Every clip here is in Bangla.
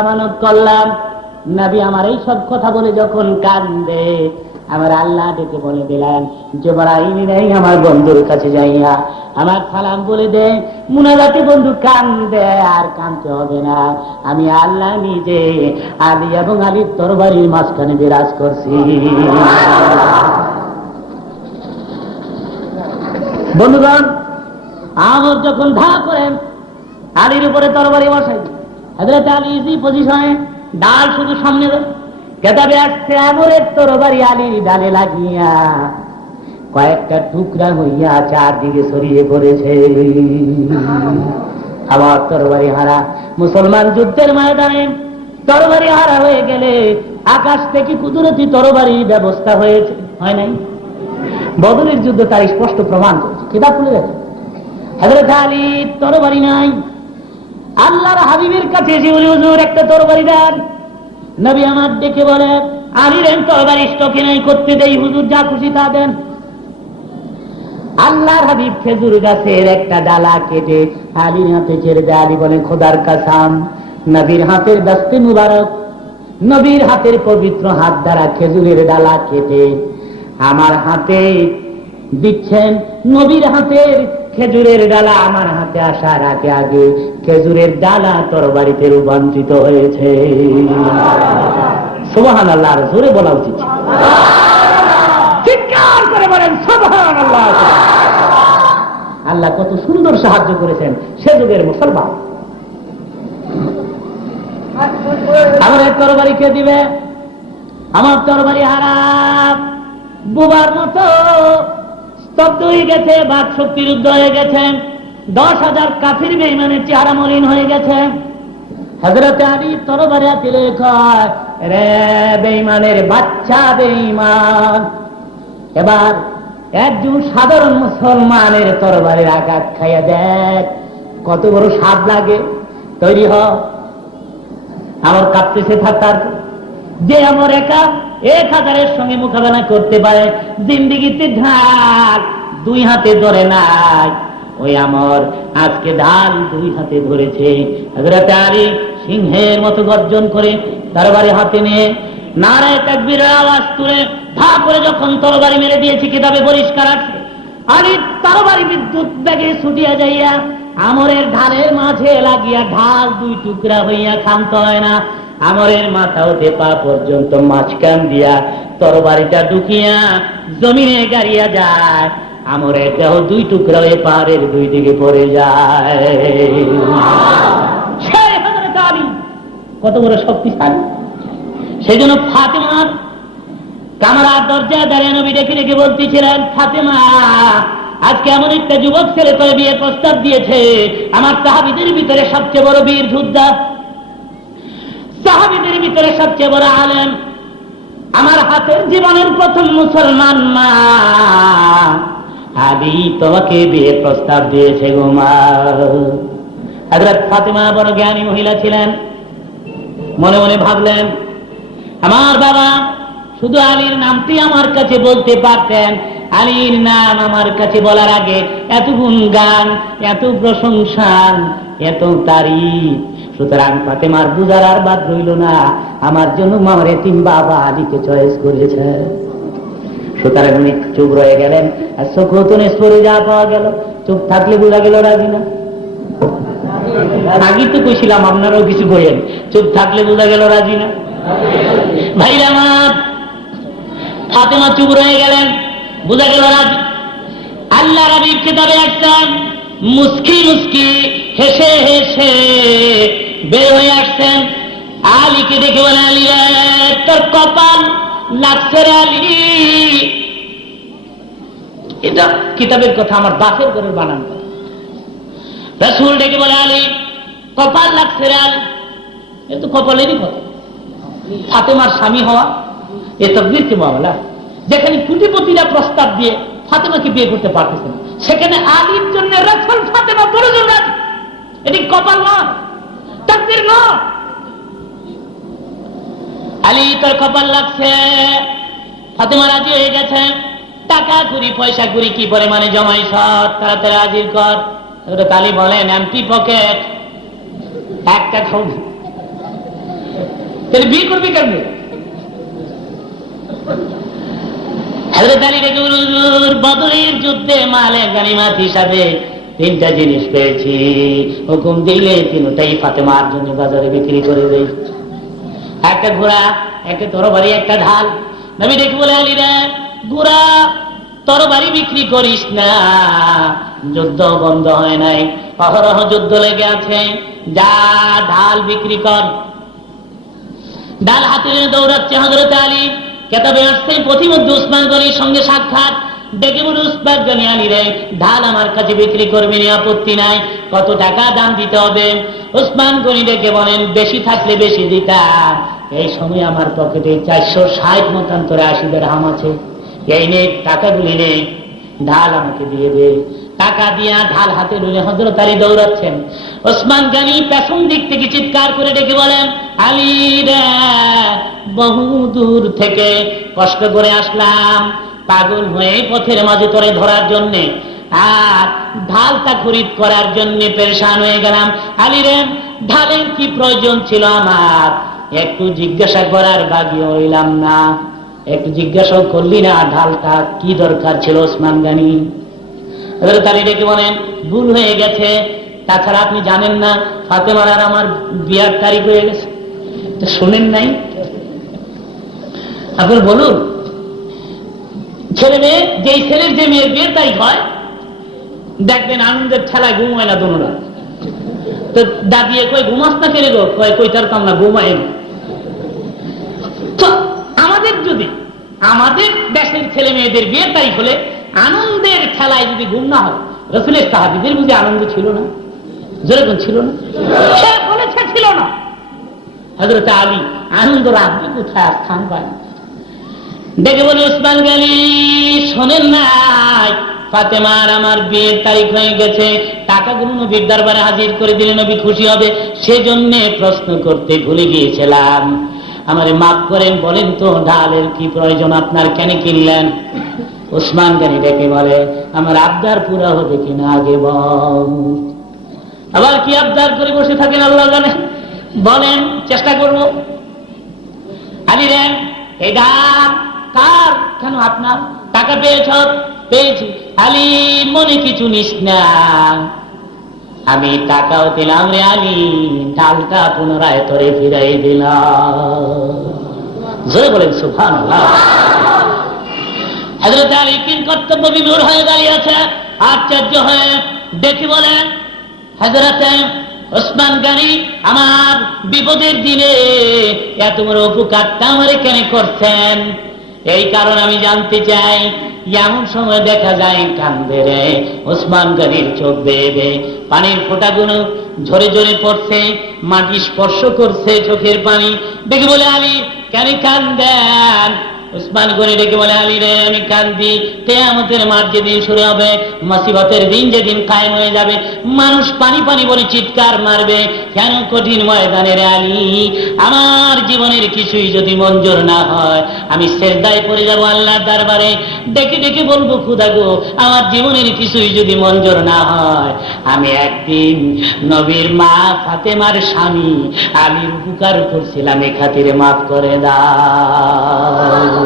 আমানত করলাম। নবী আমার এই সব কথা বলে যখন কান্দে, আমার আল্লাহ ডেকে বলে দিলেন, জিবরাইল রে আমার বন্ধুর কাছে যাইয়া আমার সালাম বলে দে, মুনাজাতি বন্ধু কান্দে আর কাঁদতে হবে না, আমি আল্লাহ নিজে আলী এবং আলীর তরবারির মাঝখানে বিরাজ করছি। বন্ধুগণ, আমর যখন ধা করেন আলীর উপরে তরবারি বসাই, হযরত আলী ইজি পজিশনে, ডাল শুধু সামনে কেতাবে আসছে, আমরের তরবারি আলীর ডালে লাগিয়া কয়েকটা টুকরা হইয়া চারদিকে ছড়িয়ে পড়েছে। আবার তরবারি হারা মুসলমান যুদ্ধের ময়দানে তরবারি হারা হয়ে গেলে আকাশ থেকে কুদরতি তরবারির ব্যবস্থা হয়েছে, হয় নাই? বদরের যুদ্ধ তার স্পষ্ট প্রমাণ করছে, কিতাব খুলে দেখে। হযরত আলীর তরবারি নাই, আল্লাহর হাবিবের কাছে এসে বলি, হুজুর একটা তরবারি দেন। নবী আমার ডেকে বলে, আলীর তরবারি স্টকে নাই, করতে দেই হুজুর, যা খুশি তা দেন। আল্লাহর হাবিব খেজুর গাছের একটা ডালা কেটে আলীর হাতে ছেড়ে দেয়। আলী বলে, খোদার কাসাম, নবীর হাতের দস্তে মুবারক, নবীর হাতের পবিত্র হাত দ্বারা খেজুরের ডালা কেটে আমার হাতে দিচ্ছেন। নবীর হাতের খেজুরের ডালা আমার হাতে আসার আগে আগে খেজুরের ডালা তরবারিতে রূপান্তরিত হয়েছে। সুবহানাল্লাহ, জোরে বলা উচিত, চিৎকার করে বলেন সুবহানাল্লাহ। আল্লাহ কত সুন্দর সাহায্য করেছেন সে যুগের মুসলমান। আমার তরবারি কে দিবে? আমার তরবারি হারাম বুবার মতো স্তব্ধ হয়ে গেছে, বাক শক্তি রুদ্ধ হয়ে গেছে, 10,000 কাফির বেঈমানের চেহারা মলিন হয়ে গেছে। হযরত আলী তরবারি হাতে কয়, রে বেঈমানের বাচ্চা বেঈমান, এবার একজন সাধারণ মুসলমানের তরবারির আঘাত খাইয়া দেখ কত বড় স্বাদ লাগে। তৈরি হ, আমার কাঁপতেছে থাকার, যে আমার একা 1000-এর সঙ্গে মোকাবেলা করতে পারে, জিন্দিগিতে ঢাল 2 হাতে ধরে নাই, ওই আমার আজকে ঢাল 2 হাতে ধরেছে। হযরত আলী সিংহের মতো গর্জন করে তরবারি হাতে নিয়ে নারায়ে তাকবীরের আওয়াজ তুলে ধা করে যখন তরবারি মেরে দিয়েছে, কিতাবে পরিষ্কার আছে, আলী তরবারি বিদ্যুৎ বেগে ছুটিয়া যাইয়া আমরের ঢালের মাঝে লাগিয়া ঢাল 2 টুকরা হইয়া ক্ষান্ত হয় না, আমরের মাথা হতে পা পর্যন্ত মাঝখান দিয়া তরবারিটা ঢুকিয়া জমিনে গাড়িয়া যায়, আমরের দেহ 2 টুকরা হয়ে পাহাড়ের 2 দিকে পড়ে যায়। সেই হযরত আলী কত বড় শক্তিশালী। সেই জন্য ফাতেমার কামরার দরজা দাঁড়িয়ে নবী ডেকে ডেকে বলতেছিলেন, ফাতেমা, আজকে এমন একটা যুবক ছেলে তোর বিয়ের প্রস্তাব দিয়েছে, আমার সাহাবীদের ভিতরে সবচেয়ে বড় বীর যোদ্ধা, সাহাবীদের ভিতরে সবচেয়ে বড় আলেম, আমার হাতের জীবনের প্রথম মুসলমান মা, আলী তোমাকে বিয়ের প্রস্তাব দিয়েছে গো মা। হযরত ফাতেমা বড় জ্ঞানী মহিলা ছিলেন, মনে মনে ভাবলেন, আমার বাবা শুধু আলীর নামটি আমার কাছে বলতে পারতেন, আলীর নাম আমার কাছে বলার আগে এত গুণগান, এত প্রশংসা, এত তারিফ, সুতরাং ফাতেমার বুঝার আর বাদ রইল না, আমার জন্য আমার এতিম বাবা আলীকে চয়েস করেছে। সুতরাং উনি চুপ রয়ে গেলেন, আর চোখে সরে যা পাওয়া গেল, চুপ থাকলে বোঝা গেল রাজি না। আগে তো কইছিলাম আপনারাও কিছু কইেন, চুপ থাকলে বোঝা গেল রাজি না। ভাইরা আমার, ফাতেমা চুপ রয়ে গেলেন, বোঝা গেল রাজি। আল্লাহ হাবিব কিতাবে আসছেন, মুস্কি মুস্কি হেসে হেসে বের হয়ে আসছেন, আলীকে দেখে বলে, আলী তোর কপাল লাগছে রে আলী। এটা কিতাবের কথা, আমার বাপের ঘরের বানান। রাসূল ডেকে বলে, আলী কপাল লাগছে রে আলী। এ তো কপালেরই কথা, ফাতেমার স্বামী হওয়া এ তাকদীর কি মামলা। যেখানে কোটিপতিরা প্রস্তাব দিয়ে ফাতেমাকে বিয়ে করতে পারতেছে না, সেখানে আলীর জন্য রাসূল ফাতেমা প্রয়োজন রাজি। এটি কপাল নয়, তাকদীর নয়। আলী তোর কপাল লাগছে, ফাতেমা রাজি হয়ে গেছে। টাকা কুড়ি পয়সা কুড়ি কি পরিমাণে জমাই সব তাড়াতাড়ি হাজির কর। আলী বলেন, এমটি পকেট, একটা তাহলে বিয়ে করবি কেমনে? হযরত আলী রেগে হুজুর, বদরের যুদ্ধে মালে গানিমাত হিসাবে 3টা জিনিস পেয়েছি, হুকুম দিলে 3টাই ফাতেমার জন্য বাজারে বিক্রি করে দেই। একটা ঘোড়া, একটা তরবারি, একটা ঢাল। নবী ডেকে বলে, আলী রে, ঘোড়া তরবারি বিক্রি করিস না, যুদ্ধ বন্ধ হয় নাই, অহরহ যুদ্ধ লেগে আছে, যা ঢাল বিক্রি কর। ঢাল হাতে দৌড়াচ্ছে হযরত আলী। কেতাবে আসছে প্রতিমধ্যে উসমান গনির সঙ্গে সাক্ষাৎ। ডেকে বলে, উসমান গনি, আলী রে, ঢাল আমার কাছে বিক্রি করবে না, আপত্তি নাই, কত টাকা দাম দিতে হবে? উসমান গনি ডেকে বলেন, বেশি থাকলে বেশি দিতাম, এই সময় আমার পকেটে 460 মতান্তরে 80 দিরহাম আছে, এই নে টাকাগুলি নে, ঢাল আমাকে দিয়ে দে। টাকা দিয়া ঢাল হাতে নিয়ে হযরত আলী দৌড়াচ্ছেন। ওসমান গনি পেছন দিক থেকে চিৎকার করে ডেকে বলেন, আলী রে, বহু দূর থেকে কষ্ট করে আসলাম, পাগল হয়ে পথের মাঝে তোরে ধরার জন্যে, আর ঢালটা খরিদ করার জন্য পেরেশান হয়ে গেলাম। আলী রে, ঢালের কি প্রয়োজন ছিল আমার? একটু জিজ্ঞাসা করার বাকি হইলাম না, একটু জিজ্ঞাসা করলি না ঢালটা কি দরকার ছিল? ওসমান গনি হযরত আলী ডেকে বলেন, ভুল হয়ে গেছে, তাছাড়া আপনি জানেন না ফাতেমার আর আমার বিয়ার তারিখ হয়ে গেছে? তো শুনেন নাই? আপনি বলুন, ছেলে মেয়ে, যেই ছেলের যে মেয়ের বিয়ের তারিখ হয়, দেখবেন আনন্দের ঠেলায় ঘুম হয় না দোনোরা। তো দাদিয়ে কই, ঘুমাস না কেড়ে গো? কই তার কাম না, ঘুমায় না। তো আমাদের যদি, আমাদের দেশের ছেলে মেয়েদের বিয়ের তারিখ হলে আনন্দের খেলায় যদি ঘুম না হয়, রাসূলের সাহাবীদের বুঝি আনন্দ ছিল না? যেরকম ছিল না, সে বলেছে ছিল না। হযরত আলী আনন্দ রাখবে কোথায়, স্থান পায় না। ডেকে বলে, ওসমান গনি, শোনেন নাই ফাতেমার আমার বিয়ের তারিখ হয়ে গেছে, টাকাগুলো নবীর দরবারে হাজির করে দিলে নবী খুশি হবে, সেজন্য প্রশ্ন করতে ভুলে গিয়েছিলাম, আমারে মাফ করেন, বলেন তো ঢালের কি প্রয়োজন আপনার, কেন কিনলেন? ওসমান গনি ডেকে বলে, আমার আবদার পুরা হবে কিনা আগে বল। আবার কি আবদার করে বসে থাকেন আল্লাহ জানে, বলেন, চেষ্টা করবো। আলী রে, এই ঢাল কার? কেন আপনার? টাকা পেয়েছ? পেয়েছি। আলী, মনে কিছু নিস না, আমি টাকাও দিলাম রে আলী, ঢালটা পুনরায় তোরে ফিরাই দিলাম। জোরে বলেন সুবহানাল্লাহ। হযরত আলী কিন কর্তব্য বিমূঢ় হয়ে দাঁড়িয়ে আছে, আশ্চর্য হয়ে দেখি বলেন, হযরত ওসমান গনি আমার বিপদের দিনে এত বড় উপকারটা আমারে কেন করছেন? এই কারণ আমি জানতে চাই। এমন সময় দেখা যায় কান্দে রে ওসমান গনির চোখ বেয়ে বেয়ে পানির ফোঁটাগুলো ঝরে ঝরে পড়ছে, মাটি স্পর্শ করছে চোখের পানি। দেখে বলে, আলী কেন কান্দেন? ওসমান গনি ডেকে বলে, আলী রে, আমি কান্দি কিয়ামতের মাঠ যেদিন শুরু হবে, মুসিবতের দিন যেদিন কায়েম হয়ে যাবে, মানুষ পানি পানি বলে চিৎকার মারবে, কেন কঠিন ময়দানে রে আলী, আমার জীবনের কিছুই যদি মঞ্জুর না হয়, আমি সিজদায় পড়ে যাব আল্লাহর দরবারে, ডেকে ডেকে বলবো, খোদা গো, আমার জীবনের কিছুই যদি মঞ্জুর না হয়, আমি একদিন নবীর মা ফাতেমার স্বামী আলীর উপকার করছিলাম, এ খাতিরে মাফ করে দাও।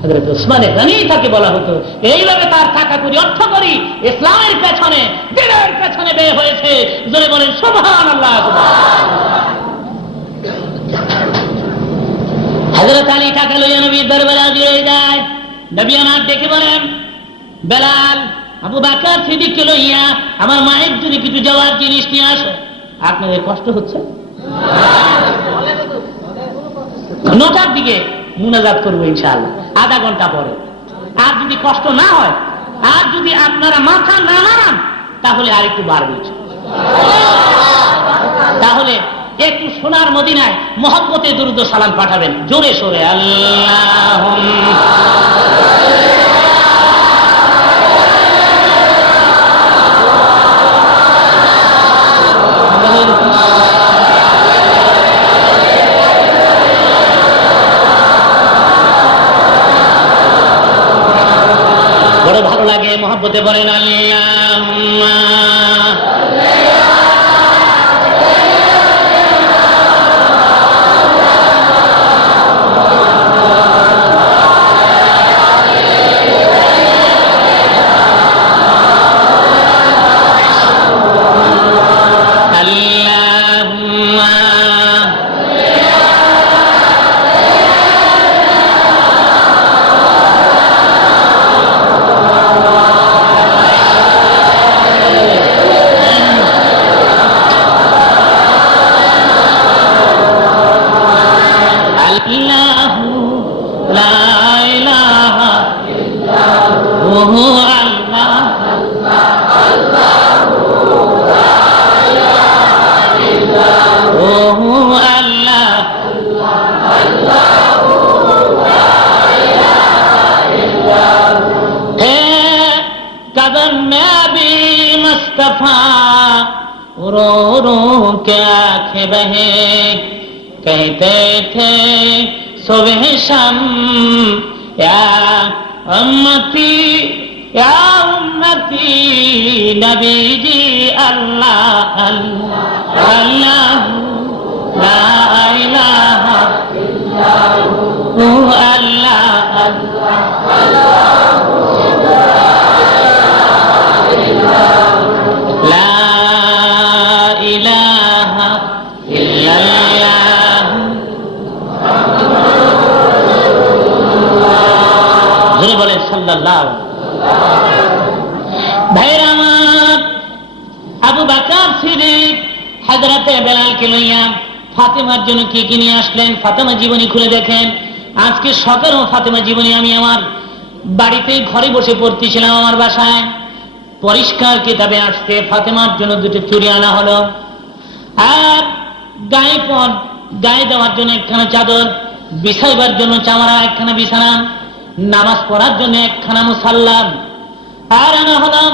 হযরত ওসমান গনি তাকে বলা হতো, এইভাবে তার টাকা করি, অর্থ করি ইসলামের পেছনে, দিনের পেছনে ব্যয় হয়েছে। জোরে বলেন সুবহানাল্লাহ। হযরত আলী টাকা লইয়া নবীর দরবারে হাজির হয়ে যায়। নবী আমার ডেকে বলেন, বেলাল, আবু বকর সিদ্দিককে লইয়া আমার মায়ের জন্য কিছু যাওয়ার জিনিস নিয়ে আসো। আপনাদের কষ্ট হচ্ছে? 9টার দিকে মুনাজাত করবো ইনশাআল্লাহ, আধা ঘন্টা পরে। আর যদি কষ্ট না হয়, আর যদি আপনারা মাথা না নাড়ান, তাহলে আর একটু বাড়বে। তাহলে একটু সোনার মদিনায় মহব্বতে দুরূদ ও সালাম পাঠাবেন, জোরে সোরে আল্লাহুম্মা বড় ভালো লাগে মহব্বতে বলেন আল্লাহুম্মা। ইল্লাহু লা ইলাহা ইল্লাহু আল্লাহ रो रो के आंखें बहे कहते थे सुबह शाम या उम्मती नबी जी अल्लाह अल्लाह अल्लाह ला इलाहा इल्लल्लाहु अल्लाह अल्लाह ভাইরা আমার, আবু বকর সিদ্দিক হযরতে বেলালকে লইয়া ফাতেমার জন্য কি কি নিয়ে আসলেন। ফাতেমা জীবনী খুলে দেখেন। আজকে সকালেও ফাতেমা জীবনী আমি আমার বাড়িতে ঘরে বসে পড়তেছিলাম। আমার বাসায় পরিষ্কার কিতাবে আসছে ফাতেমার জন্য দুটো চুড়ি আনা হলো, আর গায়ে দেওয়ার জন্য একখানা চাদর, বিছাইবার জন্য চামড়া একখানা বিছানা, নামাজ পড়ার জন্য একখানা মুসাল্লা, আর আনা হলো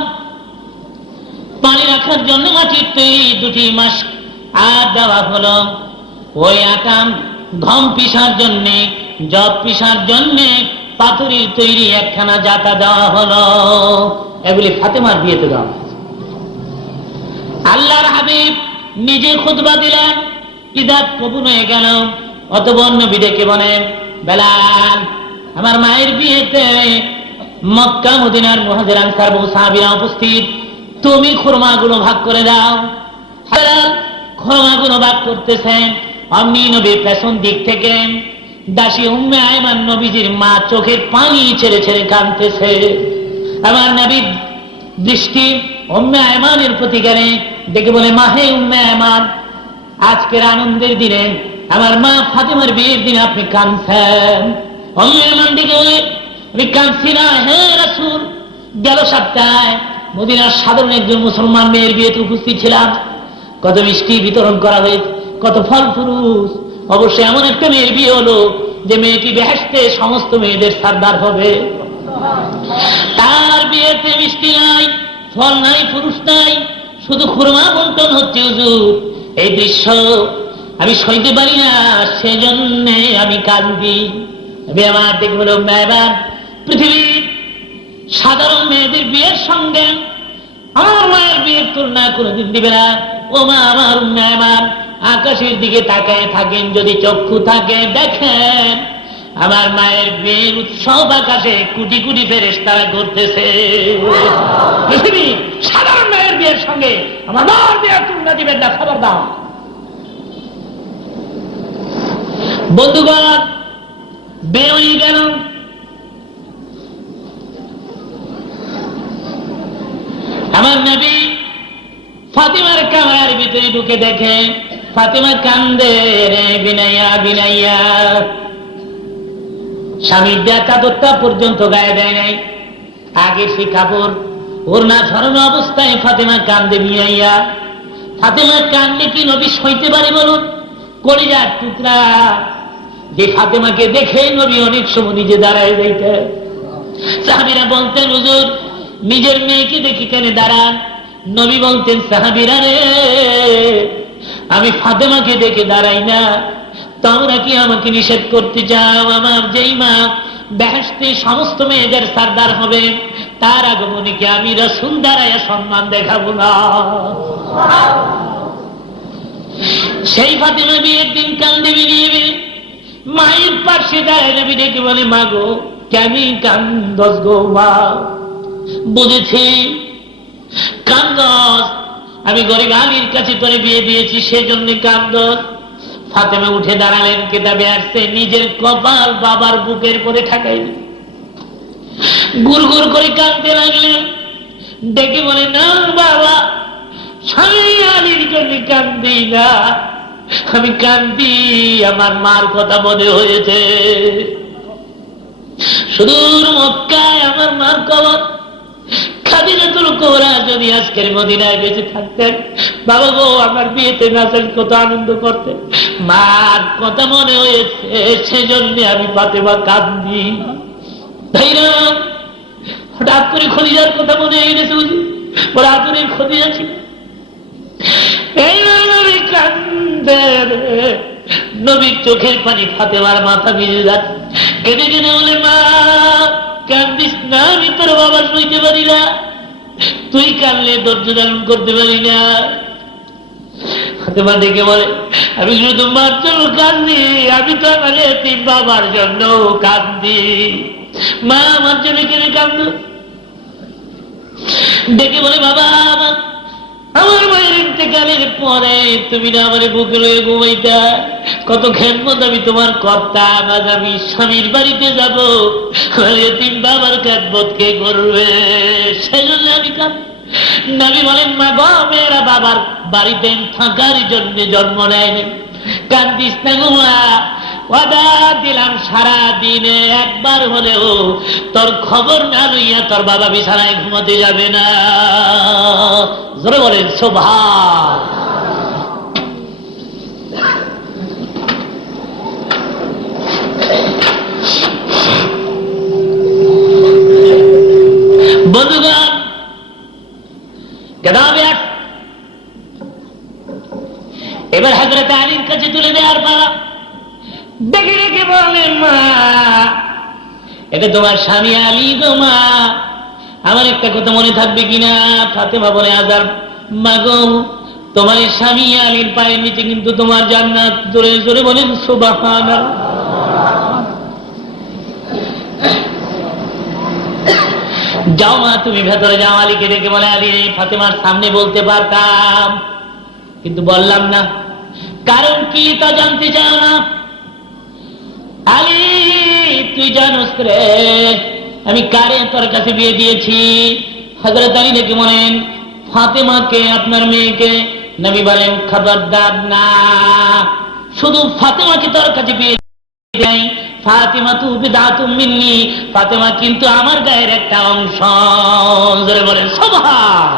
পানি রাখার জন্য মাটির তৈরি দুটি মাস্ক, আর দেওয়া হলো ওই আটাম গম পিসার জন্যে, জব পিসার জন্যে পাথরের তৈরি একখানা জাতা দেওয়া হলো। এগুলি ফাতেমার বিয়েতে দেওয়া। আল্লাহর হাবিব নিজে খুতবা দিলেন, ইদাত কবুল হয়ে গেল। অতঃপর নবী ডেকে বলেন, বেলাল, আমার মায়ের বিয়েতে মক্কা মদিনার মুহাজির আনসার বহু সাহাবীরা উপস্থিত, তুমি খুরমাগুলো ভাগ করে দাও। খুরমাগুলো ভাগ করতেছেন। অমনি নবী পেছন দিক থেকে দাসী উম্মে আয়মান নবীজির মা চোখের পানি ছেড়ে ছেড়ে কাঁদতেছে। আমার নবীর দৃষ্টি উম্মে আয়মানের প্রতি গেলে ডেকে বলে, মা হে উম্মে আয়মান, আজকের আনন্দের দিনে আমার মা ফাতেমার বিয়ের দিনে আপনি কাঁদছেন। উম্মে আয়মান ডেকে বলে, আমি কাঁদছি না হে রাসূল, গেল সপ্তাহে মদিনার সাধারণ একজন মুসলমান মেয়ের বিয়েতে উপস্থিত ছিলাম। কত মিষ্টি বিতরণ করা হয়েছে, কত ফল ফুরুষ। অবশ্যই এমন একটা মেয়ের বিয়ে হলো যে মেয়েটি বেহেশতে সমস্ত মেয়েদের সরদার হবে। তার বিয়েতে মিষ্টি নাই, ফল নাই, পুরুষ নাই, শুধু খুরমা বন্টন হচ্ছে। হুজুর, এই দৃশ্য আমি সইতে পারি না, সেজন্য আমি কাঁদি। আমার দেখে বলো, মেয়েবার পৃথিবীর সাধারণ মেয়েদের বিয়ের সঙ্গে আমার মায়ের বিয়ের তুলনা কোনোদিন দিবে না। ও মা আমার, মেয়েবার আকাশের দিকে তাকায় থাকেন, যদি চক্ষু থাকে দেখেন আমার মায়ের বিয়ের উৎসব আকাশে কোটি কোটি ফেরেশতারা করতেছে। পৃথিবী সাধারণ মায়ের বিয়ের সঙ্গে আমার মায়ের বিয়ের তুলনা দিবেন না, খবর দাও। বন্ধুগণ, বিয়ে হয়ে গেল। আমার নবী ফাতিমার কামরার ভিতরে ঢুকে দেখে ফাতিমা কান্দে রে বিনাইয়া বিনাইয়া। স্বামীর দেয়া চাদরটা পর্যন্ত গায়ে দেয় নাই, আগের সেই কাপড় ওড়না ছড়ানো অবস্থায় ফাতিমা কান্দে বিনাইয়া। ফাতিমা কান্দে কি নবী সইতে পারে বলুন? কলিজার টুকরা যে ফাতিমাকে দেখে নবী অনেক সময় নিজে দাঁড়ায় যাইতেন। সাহাবীরা বলতেন, হুজুর নিজের মেয়েকে দেখি কেন দাঁড়ান? নবী বলতেন, সাহাবীরা রে, আমি ফাতেমাকে দেখে দাঁড়াই না, তোমরা কি আমাকে নিষেধ করতে চাও? আমার যেই মা বেহেশতে সমস্ত মেয়েদের সরদার হবে, তার আগমনে কি আমি রাসূল দাঁড়াইয়া সম্মান দেখাবো না? সেই ফাতেমা বিয়ের দিন কান্দে বিনিয়ে মায়ের পাশে দাঁড়ায় নবী ডেকে বলে, মা গো, কেমনি কান্দস গো মা? বুঝেছি কান্দস, আমি গরিব আলীর কাছে তোরে বিয়ে দিয়েছি, সেজন্য কান্দস। ফাতেমা উঠে দাঁড়ালেন, কিতাবে আসছে নিজের কপাল বাবার বুকের করে ঠাকাইলেন, গুড় গুড় করে কাঁদতে লাগলেন। ডেকে বলে, না বাবা, স্বামী আলীর জন্য কান্দি না, আমি কান্দি, আমার মার কথা মনে হয়েছে। সুদূর মক্কায় আমার মার কবর, খাদিজাতুল কুবরা যদি আজকের মদিনায় বেঁচে থাকতেন, বাবা গো আমার বিয়েতে নাচেন কত আনন্দ করতেন। মার কথা মনে হয়েছে, সেজন্য আমি ফাতেমা কান্দি। তাই না? হঠাৎ করে খদিজার কথা মনে হয়ে গেছে, বুঝি বড় আদরের খদিজা ছিল। এই নবী কান্দে, নবীর চোখের পানি ফাতেমার মাথা ভিজে যাচ্ছে। কেঁদে কেঁদে বলে, মা কান্দিস না, আমি তোর বাবা সইতে পারি না, তুই কানলে ধৈর্য ধারণ করতে পারি না। ফাতেমা ডেকে বলে, আমি শুধু মার জন্য কান্দি, আমি তো আমার এতিম বাবার জন্য কান্দি। মা আমার জন্য কেন কান্দ? ডেকে বলে, বাবা আমার মায়ের ইন্তেকালের পরে তুমি না আমার বুকে লয়ে ঘুমাইতা, কত খেদমত আমি তোমার করতাম, আজ আমি স্বামীর বাড়িতে যাব, এতিম বাবার খেদমত কে করবে? সেজন্য আমি কাঁদি। নবী বলেন, মা গো, মেয়েরা বাবার বাড়িতে থাকার জন্য জন্ম নেয়নি, কান্দিস না গো মা, ওয়াদা দিলাম সারা দিনে একবার হলেও তোর খবর না লইয়া তোর বাবা বিছানায় ঘুমাতে যাবে না। জোরে বলেন সুবহান। বন্ধুগণ, কেদাবে এবার হযরত আলীর কাছে তুলে দেওয়ার পালা। দেখে রেখে বলেন, মা এটা তোমার স্বামী আলী গো মা, আমার একটা কথা মনে থাকবে কিনা? ফাতেমা বলে, আজার মা গো, তোমার স্বামী আলীর পায়ের নিচে কিন্তু তোমার জান্নাত। জোরে জোরে বলেন সুবহানাল্লাহ। যাও মা, তুমি ভেতরে যাও। আলীকে ডেকে বলে, আলী ফাতেমার সামনে বলতে পারতাম, কিন্তু বললাম না। কারণ কি তা জানতে চাও না? আলী তুই জানোস রে আমি কারে তোর কাছে বিয়ে দিয়েছি? হযরত আলী ডেকে বলেন, ফাতেমাকে, আপনার মেয়েকে। নবী বলেন, খবরদার না, শুধু ফাতেমাকে তোর কাছে বিয়ে দেয়, ফাতেমা তু বিদাতুম মিন্নি, ফাতেমা কিন্তু আমার গায়ের একটা অংশ। জোরে বলেন সুবহান।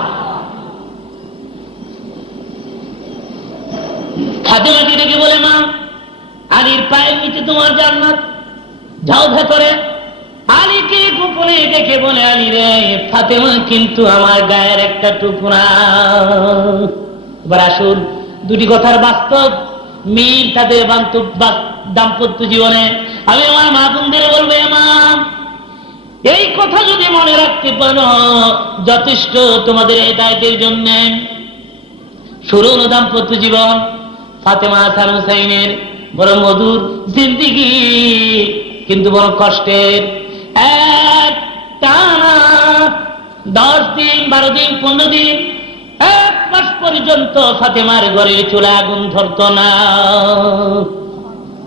ফাতেমাকে ডেকে বলে, মা আলীর পায়ের নিচে তোমার জান্নাত, যাও ভেতরে। আলীকে গোপনে ডেকে বলে, আলী রে ফাতেমা কিন্তু আমার গায়ের একটা টুকরা। এবার আসুন দুটি কথার বাস্তব মিল তাদের দাম্পত্য জীবনে। আমি আমার মা বোনদের বলবো, মা এই কথা যদি মনে রাখতে পারো যথেষ্ট তোমাদের হেদায়েতের জন্য। শুরুন দাম্পত্য জীবন ফাতেমা হাসান হুসাইনের বড় মধুর জিন্দেগি, কিন্তু বড় কষ্টের। এক টানা 10 দিন 12 দিন 15 দিন 1 মাস পর্যন্ত ফাতেমার ঘরে চুলা আগুন ধরত না।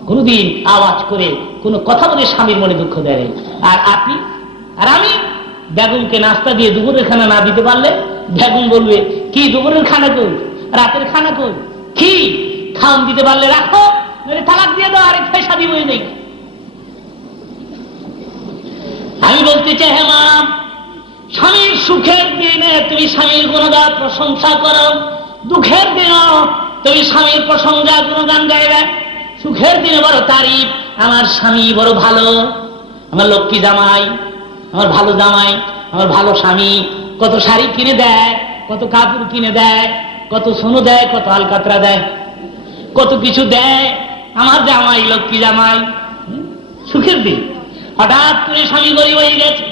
কোনদিন আওয়াজ করে কোনো কথা বলে স্বামীর মনে দুঃখ দেয়। আর আপনি আর আমি বেগমকে নাস্তা দিয়ে দুপুরের খানা না দিতে পারলে বেগম বলবে, কি দুপুরের খানা কই, রাতের খানা কই, কি খাওন দিতে পারলে রাখো, তালাক দিয়ে দাও, আরেক পয়সা দিব। নেই আমি বলতে চাই, হ্যাঁ মা, স্বামীর সুখের দিনে তুমি স্বামীর গুণগান প্রশংসা করো, দুঃখের দিনও তুমি স্বামীর প্রশংসা গুণগান গাইবে। সুখের দিনে বড় তারিফ, আমার স্বামী বড় ভালো, আমার লক্ষ্মী জামাই, আমার ভালো জামাই, আমার ভালো স্বামী, কত শাড়ি কিনে দেয়, কত কাপড় কিনে দেয়, কত সোনো দেয়, কত আলকাতরা দেয়, কত কিছু দেয় আমার জামাই, লক্ষ্মী জামাই। সুখের দিন। হঠাৎ করে স্বামী গরিব হয়ে গেছে,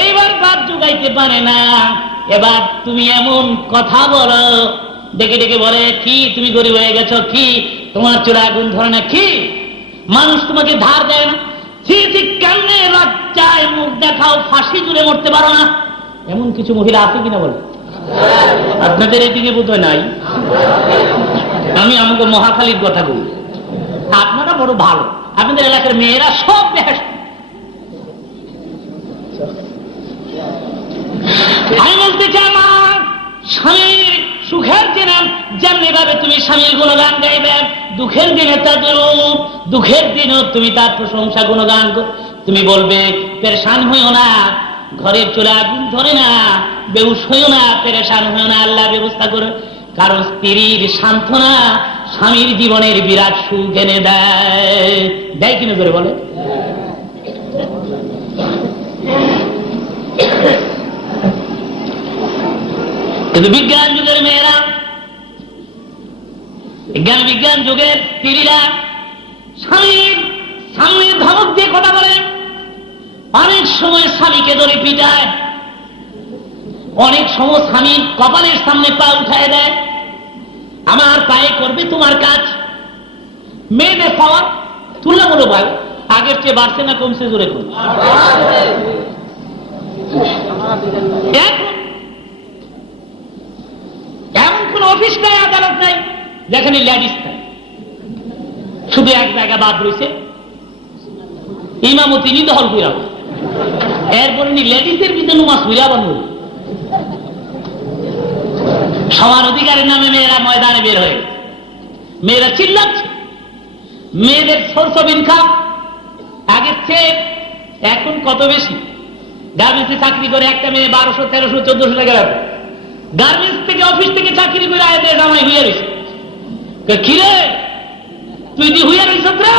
এইবার বাদ জোগাইতে পারে না। এবার তুমি এমন কথা বলো, ডেকে ডেকে বলে, কি তুমি গরিব হয়ে গেছো, কি তোমার চুলা আগুন ধরে না, কি মানুষ তোমাকে ধার দেয় না, কেমনে লজ্জায় মুখ দেখাও, ফাঁসি জুড়ে মরতে পারো না। এমন কিছু মহিলা আছে কিনা বলে? আপনাদের এদিকে বোধহয় নাই। আমি আমাকে মহাখালীর কথা বলি, আপনারা বড় ভালো, আপনাদের এলাকার মেয়েরা সব বেশ। আমি বলতে চাই, মা স্বামীর সুখের দিনে যেমনি ভাবে তুমি স্বামীর গুণগান গাইবে, দুঃখের দিনে দুঃখের দিনও তুমি তার প্রশংসা গুণগান তুমি বলবে। পেরেশান হইও না, ঘরের চুলা আগুন ধরে না, বেহুশ হইও না, পেরেশান হইও না, আল্লাহ ব্যবস্থা করে। কারণ স্ত্রীর সান্ত্বনা স্বামীর জীবনের বিরাট সুখ এনে দেয়। দেয় কিনা করে বলে? কিন্তু বিজ্ঞান যুগের মেয়েরা, বিজ্ঞান যুগের স্ত্রীরা স্বামীর সামনে ধমক দিয়ে কথা বলে, অনেক সময় স্বামীকে ধরে পিটায়, অনেক সময় স্বামীর কপালের সামনে পা উঠায় দেয়। আমার পায়ে করবে তোমার কাজ। মেয়েদের পাওয়ার তুলনামূলক ভাই আগের চেয়ে বাড়ছে না কমছে? জোরে কোন এমন কোন অফিস নাই, আদালত নাই যেখানে লেডিস নাই। শুধু এক জায়গা বাদ রয়েছে, ইমামতি নি দহল কইরা, এরপরে নি লেডিসের ভিতরে নুমাজ হইয়া বানু। সমান অধিকারের নামে মেয়েরা ময়দানে বের হয়ে, মেয়েরা চিল্লাচ্ছে। মেয়েদের সোর্স অফ ইনকাম আগের চেয়ে এখন কত বেশি। গার্মেন্টসে চাকরি করে একটা মেয়ে 1200, 1300, 1400 টাকা রাখে। গার্মেন্টস থেকে অফিস থেকে চাকরি করে আয় জামাই হইয়া রয়েছে। কিরে তুই দি হইয়া রয়েছ রে,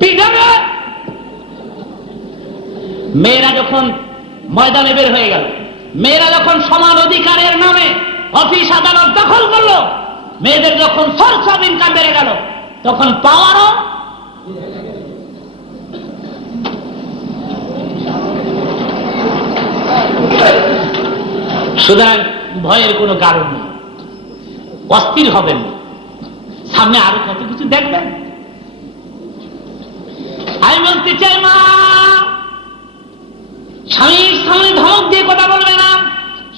পিটাবে। মেয়েরা যখন ময়দানে বের হয়ে গেল, মেয়েরা যখন সমান অধিকারের নামে অফিস আদালত দখল করলো, মেয়েদের যখন সোর্স অফ ইনকাম বেড়ে গেল, তখন পাওয়ারও সুতরাং ভয়ের কোনো কারণ নেই, অস্থির হবেন না। সামনে আরো কত কিছু দেখবেন। আমি বলতে চাই, মা স্বামীর সামনে ধমক দিয়ে কথা বলবে না,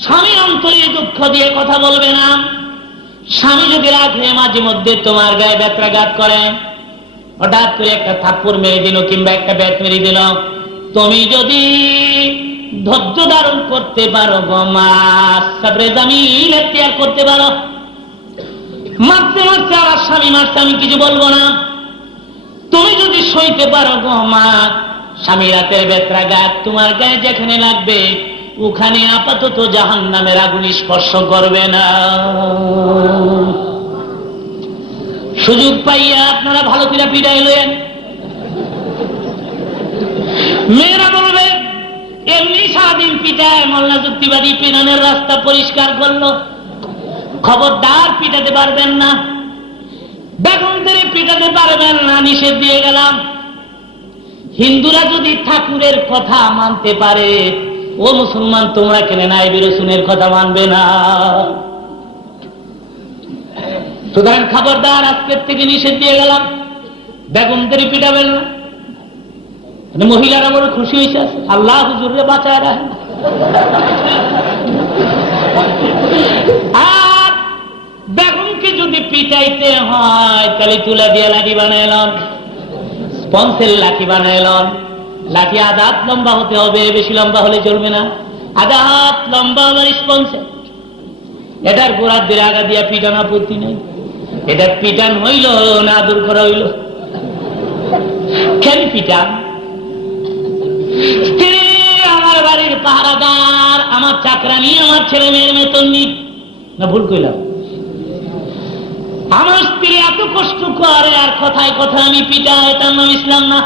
স্বামীর অন্তরে দুঃখ দিয়ে কথা বলবে না। স্বামী যদি রাগ হয়ে মাঝে মধ্যে তোমার গায়ে ব্যত্রাঘাত করে, হঠাৎ করে একটা থাপ্পড় মেরে দিল কিংবা একটা ব্যাট মেরে দিল, তুমি যদি ধৈর্য ধারণ করতে পারো গো মা, সাবরে জামিল এখতিয়ার করতে পারো, মারতে মারতে আমার স্বামী মারতে আমি কিছু বলবো না। তুমি যদি সইতে পারো গো মা, স্বামী রাতের ব্যত্রাঘাত তোমার গায়ে যেখানে লাগবে ওখানে আপাতত জাহান্নামের আগুন স্পর্শ করবে না। সুযোগ পাইয়া আপনারা ভালো করে পিটাইলেন। মেয়েরা বলবে এমনি সারাদিন পিটায়, মোল্লা যুক্তিবাদী পিটানোর রাস্তা পরিষ্কার করলো, খবরদার পিটাতে পারবেন না, বেগমদের পিটাতে পারবেন না, নিষেধ দিয়ে গেলাম। হিন্দুরা যদি ঠাকুরের কথা মানতে পারে, ও মুসলমান তোমরা কেন নাইবে রাসূলের কথা মানবে না? সুতরাং খবরদার, আজকের থেকে নিষেধ দিয়ে গেলাম, বেগমদের পিটাবেন না। মহিলারা বড় খুশি হয়েছে, আল্লাহ হুজুরে বাঁচায় রাখেন। আর বেগমকে যদি পিটাইতে হয় তাহলে তুলা দিয়ে লাঠি বানাইলাম, স্পঞ্জের লাঠি বানাইলাম। লাঠি আধা হাত লম্বা হতে হবে, বেশি লম্বা হলে চলবে না, আধা হাত লম্বা আবার স্পঞ্জের। এটার গোড়ার দিয়ে আগা দিয়া পিটানো আপত্তি নেই। এটা পিটান হইল না আদর করা হইল? কেন পিটান? স্ত্রী আমার বাড়ির পাহারাদার, আমার চাকরানি, আমার ছেলে মেয়ের বেতন নি, না ভুল কইলাম? আমার স্ত্রী এত কষ্ট করে আর কথায় কথা আমি পিটাই, এটার নাম ইসলাম না।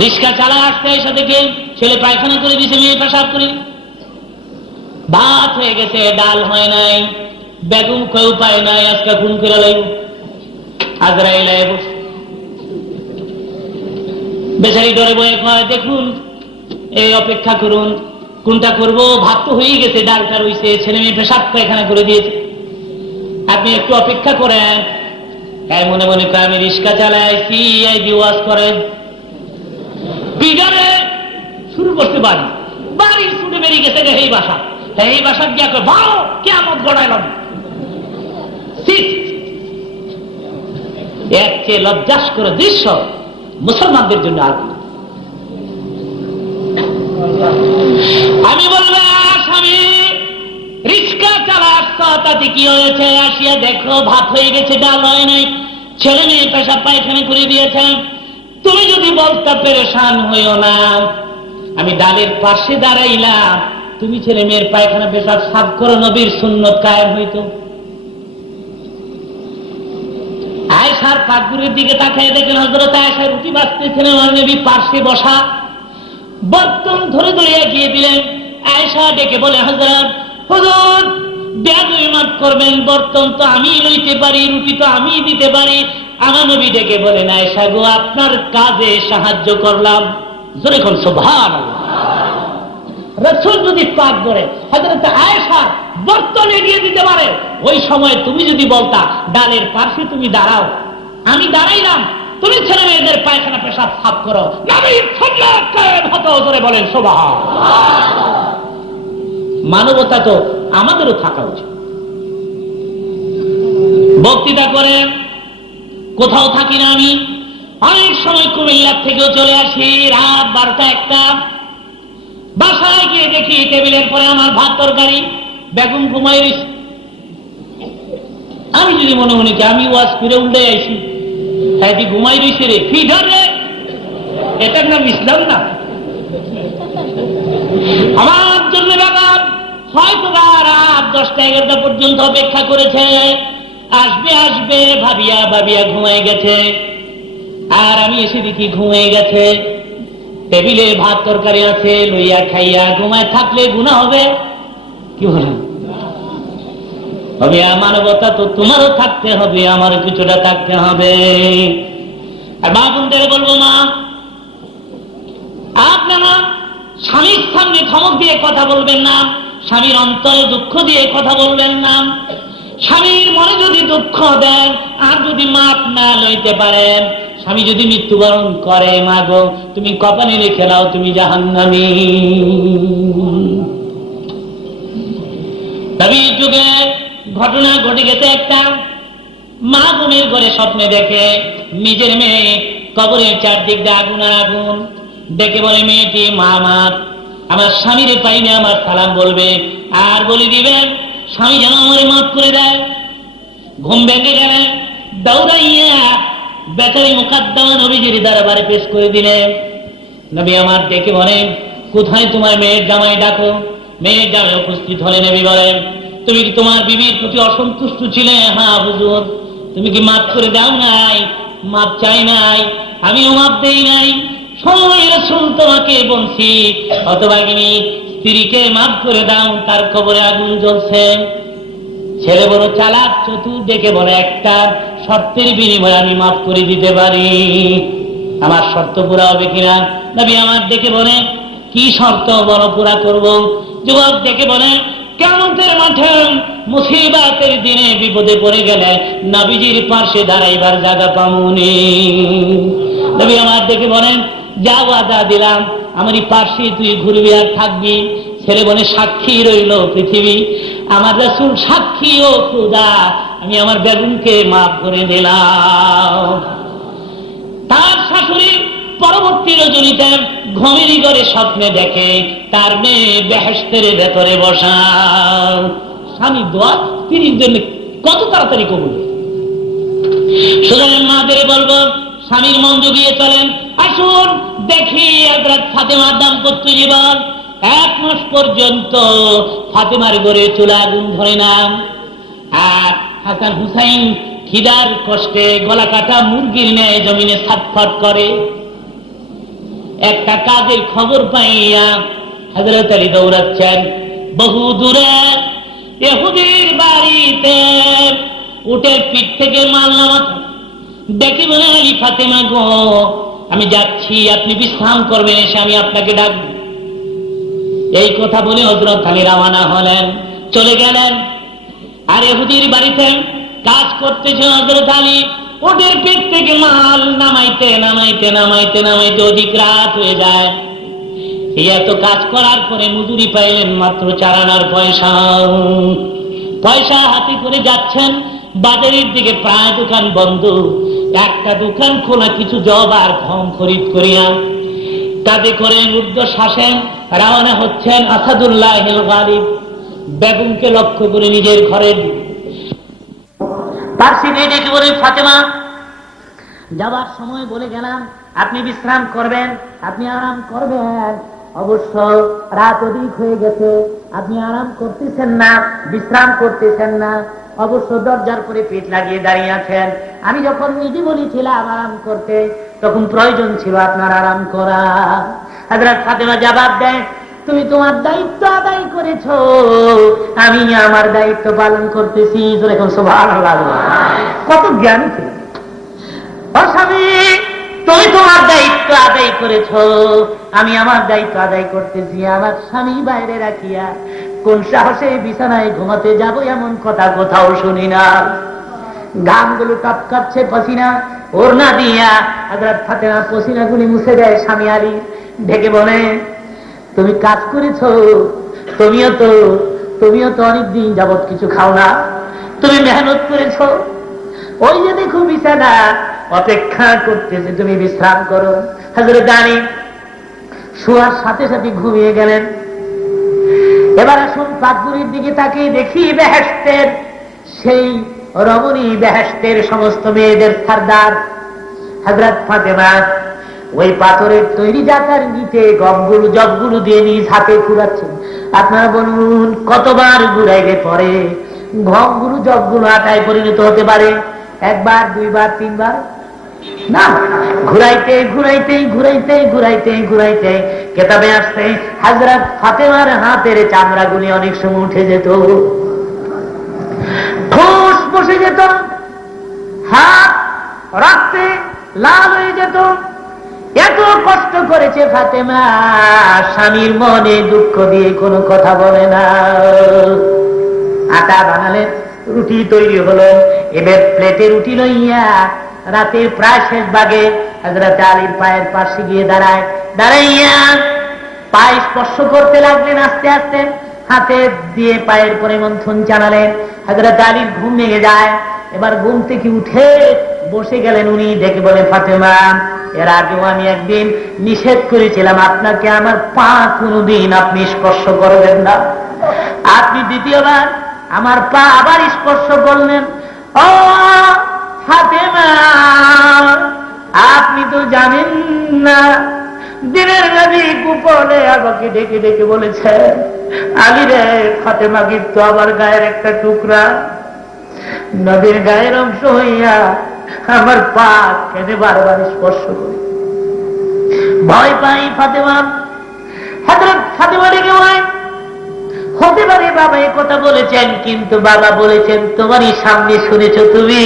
রিক্সা চালা আসতে এসে দেখে ছেলে পায়খানা করে দিছে, মেয়ে পেশাব করে, ভাত হয়ে গেছে ডাল হয় নাই, বেগম কেউ পায় নাই, আজকে খুন করে লাইব, আজরাইল বসে বেচারি ডরে বয়ে কয় দেখুন এই অপেক্ষা করুন, কোনটা করবো, ভাত তো হয়ে গেছে, ডালটা রয়েছে, ছেলে মেয়ে পেশাব পায়খানা করে দিয়েছে, আপনি একটু অপেক্ষা করেন। মনে মনে করে আমি রিক্সা চালাইছি, এই দিওয়াজ করেন, বিজারে শুরু করতে পারি, বাড়ির ছুটে বেরিয়ে গেছে এই বাসা, এই বাসা গিয়া করে ভালো কেমন গড়াইলাম। এর চেয়ে লজ্জাস্কর দৃশ্য মুসলমানদের জন্য আর কি? আমি বলবো স্বামী আসছো, তাতে কি হয়েছে? আসিয়া দেখো ভাত হয়ে গেছে, ডাল হয় নাই, ছেলে মেয়ে পেশাব পায়খানা করে দিয়েছে। তুমি যদি বলতে পেরেশান হইও না, আমি ডালের পাশে দাঁড়াইলাম, তুমি ছেলে মেয়ের পায়খানা পেশাব সাফ করো, নবীর সুন্নত কায়েম হইতো। আয়েশার পাকগুলির দিকে তাকিয়ে দেখেন হযরত আয়েশা রুটি বাঁচতেছিলেন, নবী পাশে বসা, বর্তন ধরে ধরে এগিয়ে দিলেন। আয়েশা ডেকে বলে, হযরত, হুজুর বেয়াদবি মাফ করবেন, বর্তন তো আমি লইতে পারি, রুটি তো আমি দিতে পারি। আমার নবী ডেকে বলেন, আয়েশা গো, আপনার কাজে সাহায্য করলাম। জোরে কোন সুবহানাল্লাহ। রাসূল যদি পাক করে হযরত আয়েশা বর্তন এগিয়ে দিতে পারে, ওই সময় তুমি যদি বলতা ডালের পাশে তুমি দাঁড়াও, আমি দাঁড়াইলাম, তুমি ছেলে মেয়েদের পায়খানা পেশাব সাফ করো, নবীর সুন্নাত কায়েম হতো। জোরে বলেন সুবহানাল্লাহ। মানবতা তো আমাদেরও থাকা উচিত। বক্তৃতা করে কোথাও থাকি না আমি, অনেক সময় কুমিল্লার থেকেও চলে আসি, রাত 12টা 1টা, বাসায় গিয়ে দেখি টেবিলের পরে আমার ভাত তরকারি, বেগম ঘুমাই রয়েছে। আমি যদি মনে মনে কি আমি ওয়াজ ফিরে উল্টে আইছি, তাই ঘুমাই রয়েছে রে, ফিডার রে, এটার নাম ইসলাম না। আমার জন্য বেগম হয়তো রাত 10টা 11টা পর্যন্ত অপেক্ষা করেছে, আসবে আসবে ভাবিয়া ভাবিয়া ঘুমাই গেছে। আর আমি এসে দেখি ঘুমাই গেছে, টেবিলে ভাত তরকারি আছে, লইয়া খাইয়া ঘুমায় থাকলে গুনাহ হবে? কি বলেন? হবে। মানবতা তো তোমারও থাকতে হবে, আমারও কিছুটা থাকতে হবে। আর মা বোনদের বলবো, মা আপনারা স্বামীর সামনে ধমক দিয়ে কথা বলবেন না, স্বামীর অন্তরে দুঃখ দিয়ে কথা বলবেন না। স্বামীর মনে যদি দুঃখ দেন আর যদি মাপ না লইতে পারেন, স্বামী যদি মৃত্যুবরণ করে, মা গো তুমি কপালে লিখে নাও তুমি জাহান্নামী। নবীর যুগে ঘটনা ঘটে গেছে একটা, মা বোনের ঘরে স্বপ্নে দেখে নিজের মেয়ে কবরের চারদিক দিয়ে আগুন আর আগুন, দেখে বলে, মেয়েটি মা আমার স্বামীরে পাইনি, আমার সালাম বলবে আর বলে দিবেন স্বামী যেন আমারে মাফ করে দেয়। ঘুম ভেঙে গেলেন, দৌড়াইয়া বেচারি মুকাদ্দমা নবীজির দরবারে পেশ করে দিলেন। নবী আমার ডেকে বলেন, কোথায় তোমার মেয়ের জামাই? ডাকো। মেয়ের জামাই উপস্থিত হলে নবী বলেন, তুমি কি তোমার বিবির প্রতি অসন্তুষ্ট ছিলে? হ্যাঁ হুজুর। তুমি কি মাফ করে দাও নাই? মাফ চাই নাই, আমিও মাফ দেই নাই। সময় রাসূল তোমাকে বলছি, হতভাগিনী স্ত্রীকে মাফ করে দাও, তার কবরে আগুন জ্বলছে। ছেলে বড় চালাক চতুর, ডেকে বলে, একটা শর্তের বিনিময়ে আমি মাফ করে দিতে পারি, আমার শর্ত পুরা হবে কিনা? নবী আমার ডেকে বলে, কি শর্ত? বড় পুরা করব। যুবক ডেকে বলে, কিয়ামতের মাঠে মুসিবতের দিনে বিপদে পড়ে গেলে নবীজির পাশে দাঁড়াইবার জায়গা পামুনি। নবী আমার ডেকে বলেন, যা ওয়াদা দিলাম আমারই পাশে তুই ঘুরবি আর থাকবি। ছেলে বলে, সাক্ষী রইল পৃথিবী, আমার রাসূল সাক্ষী ও খোদা, আমি আমার বেগমকে মাফ করে দিলাম। তার শাশুড়ি পরবর্তী রজনীতে ঘুমের ঘরে স্বপ্নে দেখে তার মেয়ে বেহেশতের ভেতরে বসা। স্বামী দোয়া স্ত্রীর জন্য কত তাড়াতাড়ি কবুল। সুতরাং মাদের বলবো, স্বামীর মন জুগিয়ে চলেন। আসুন দেখি হযরত ফাতেমার দাম্পত্য জীবন। 1 মাস পর্যন্ত ফাতেমার ঘরে চুলা আগুন ধরে না, আর হাসান হুসাইন খিদার কষ্টে গলা কাটা মুরগির ন্যায় জমিনে ছটফট করে। একটা কাজের খবর পাইয়া হযরত আলী দৌড়াচ্ছেন বহু দূরে ইহুদির বাড়িতে, উটের পিঠ থেকে মাল নামাতে দেখি বলে, আলী ফাতেমা গো, আমি যাচ্ছি, আপনি বিশ্রাম করবেন, এসে আমি আপনাকে ডাকব। এই কথা বলে হযরত আলী রওনা হলেন, চলে গেলেন। আর ইহুদির বাড়িতে কাজ করতেছে হযরত আলী, ওদের পেট থেকে মাল নামাইতে নামাইতে নামাইতে নামাইতে অধিক রাত হয়ে যায়। এত কাজ করার পরে মজুরি পাইলেন মাত্র 4 আনার পয়সা। পয়সা হাতে করে যাচ্ছেন বাজারের দিকে, প্রায় দোকান বন্ধ, একটা দোকান খোলা, কিছু জব আর গম খরিদ করিয়া কাঁধে করে ঊর্ধ্ব শ্বাসে রওনা হচ্ছেন আসাদুল্লাহিল গালিব। বেগমকে লক্ষ্য করে নিজের ঘরের পার্শ্বে ডেকে বলে, ফাতেমা, যাবার সময় বলে গেলাম আপনি বিশ্রাম করবেন, আপনি আরাম করবেন। অবশ্য রাত অধিক হয়ে গেছে, আপনি আরাম করতেছেন না, বিশ্রাম করতেছেন না, অবশ্য দরজার পরে পিঠ লাগিয়ে দাঁড়িয়ে আছেন। আমি যখন নিজে বলেছিলাম আরাম করতে, তখন প্রয়োজন ছিল আপনার আরাম করা। হযরত ফাতেমা জবাব দেয়, তুমি তোমার দায়িত্ব আদায় করেছো, আমি আমার দায়িত্ব পালন করতেছি। এখন সুবহানাল্লাহ, কত জ্ঞানী ছিল। স্বামী, তুমি তোমার দায়িত্ব আদায় করেছো, আমি আমার দায়িত্ব আদায় করতেছি। আমার স্বামী বাইরে রাখিয়া কোন সাহসে বিছানায় ঘুমাতে যাব এমন কথা কোথাও শুনি না। ঘামগুলো টপকাচ্ছে, পসিনা ওড়না দিয়া হযরত ফাতেমা পসিনাগুলি মুছে দেয়। স্বামী আলী ঢেকে বলে, তুমি কাজ করেছো, তুমিও তো অনেকদিন যাবৎ কিছু খাও না, তুমি মেহনত করেছো। ওই যে দেখো বিছানা অপেক্ষা করতেছে, তুমি বিশ্রাম করো। হযরত আলী শোয়ার সাথে সাথে ঘুমিয়ে গেলেন। এবার আসুন পাকগুলির দিকে তাকিয়ে দেখি বেহেশতের সেই রমণী, বেহেশতের সমস্ত মেয়েদের সরদার হযরত ফাতেমা ওই পাথরের তৈরি জাতার নিচে গমগুলো জবগুলো দিয়ে নিজ হাতে ঘুরাচ্ছেন। আপনারা বলুন কতবার ঘুরাইলে পরে গমগুলো জবগুলো আটায় পরিণত হতে পারে? একবার, দুইবার, তিনবার না, ঘুরাইতে ঘুরাইতে ঘুরাইতে ঘুরাইতে ঘুরাইতে কেতাবে আসছে হযরত ফাতেমার হাতের চামড়াগুলি অনেক সময় উঠে যেত, ঠোঁস বসে যেত, হাত রক্তে লাল হয়ে যেত। এত কষ্ট করেছে ফাতেমা, স্বামীর মনে দুঃখ দিয়ে কোনো কথা বলে না। আটা বানালেন, রুটি তৈরি হলো, এবার প্লেটে রুটি লইয়া রাতের প্রায় শেষ ভাগে হযরত আলীর পায়ের পাশে গিয়ে দাঁড়াইয়া পায়ে স্পর্শ করতে লাগলেন। আস্তে আস্তে হাতে দিয়ে পায়ের পরে মন্থন চালালেন। হযরত আলীর ঘুম ভেঙে যায়। এবার ঘুম থেকে উঠে বসে গেলেন উনি, ডেকে বলে, ফাতেমা, এর আগেও আমি একদিন নিষেধ করেছিলাম আপনাকে আমার পা কোনদিন আপনি স্পর্শ করবেন না, আপনি দ্বিতীয়বার আমার পা আবার স্পর্শ করলেন। ও ফাতেমা, আপনি তো জানেন না, দিনের নবী গোপনে আমাকে ডেকে ডেকে বলেছে, আলী রে, ফাতেমা কিন্তু আমার গায়ের একটা টুকরা, নবীর গায়ের অংশ হইয়া আমার পা কেন বারবার স্পর্শ করে? ভয় পাই ফাতেমা। হযরত ফাতেমা ডেকে বলেন, হতে পারে বাবা এ কথা বলেছেন, কিন্তু বাবা বলেছেন তোমারই সামনে শুনেছো তুমি,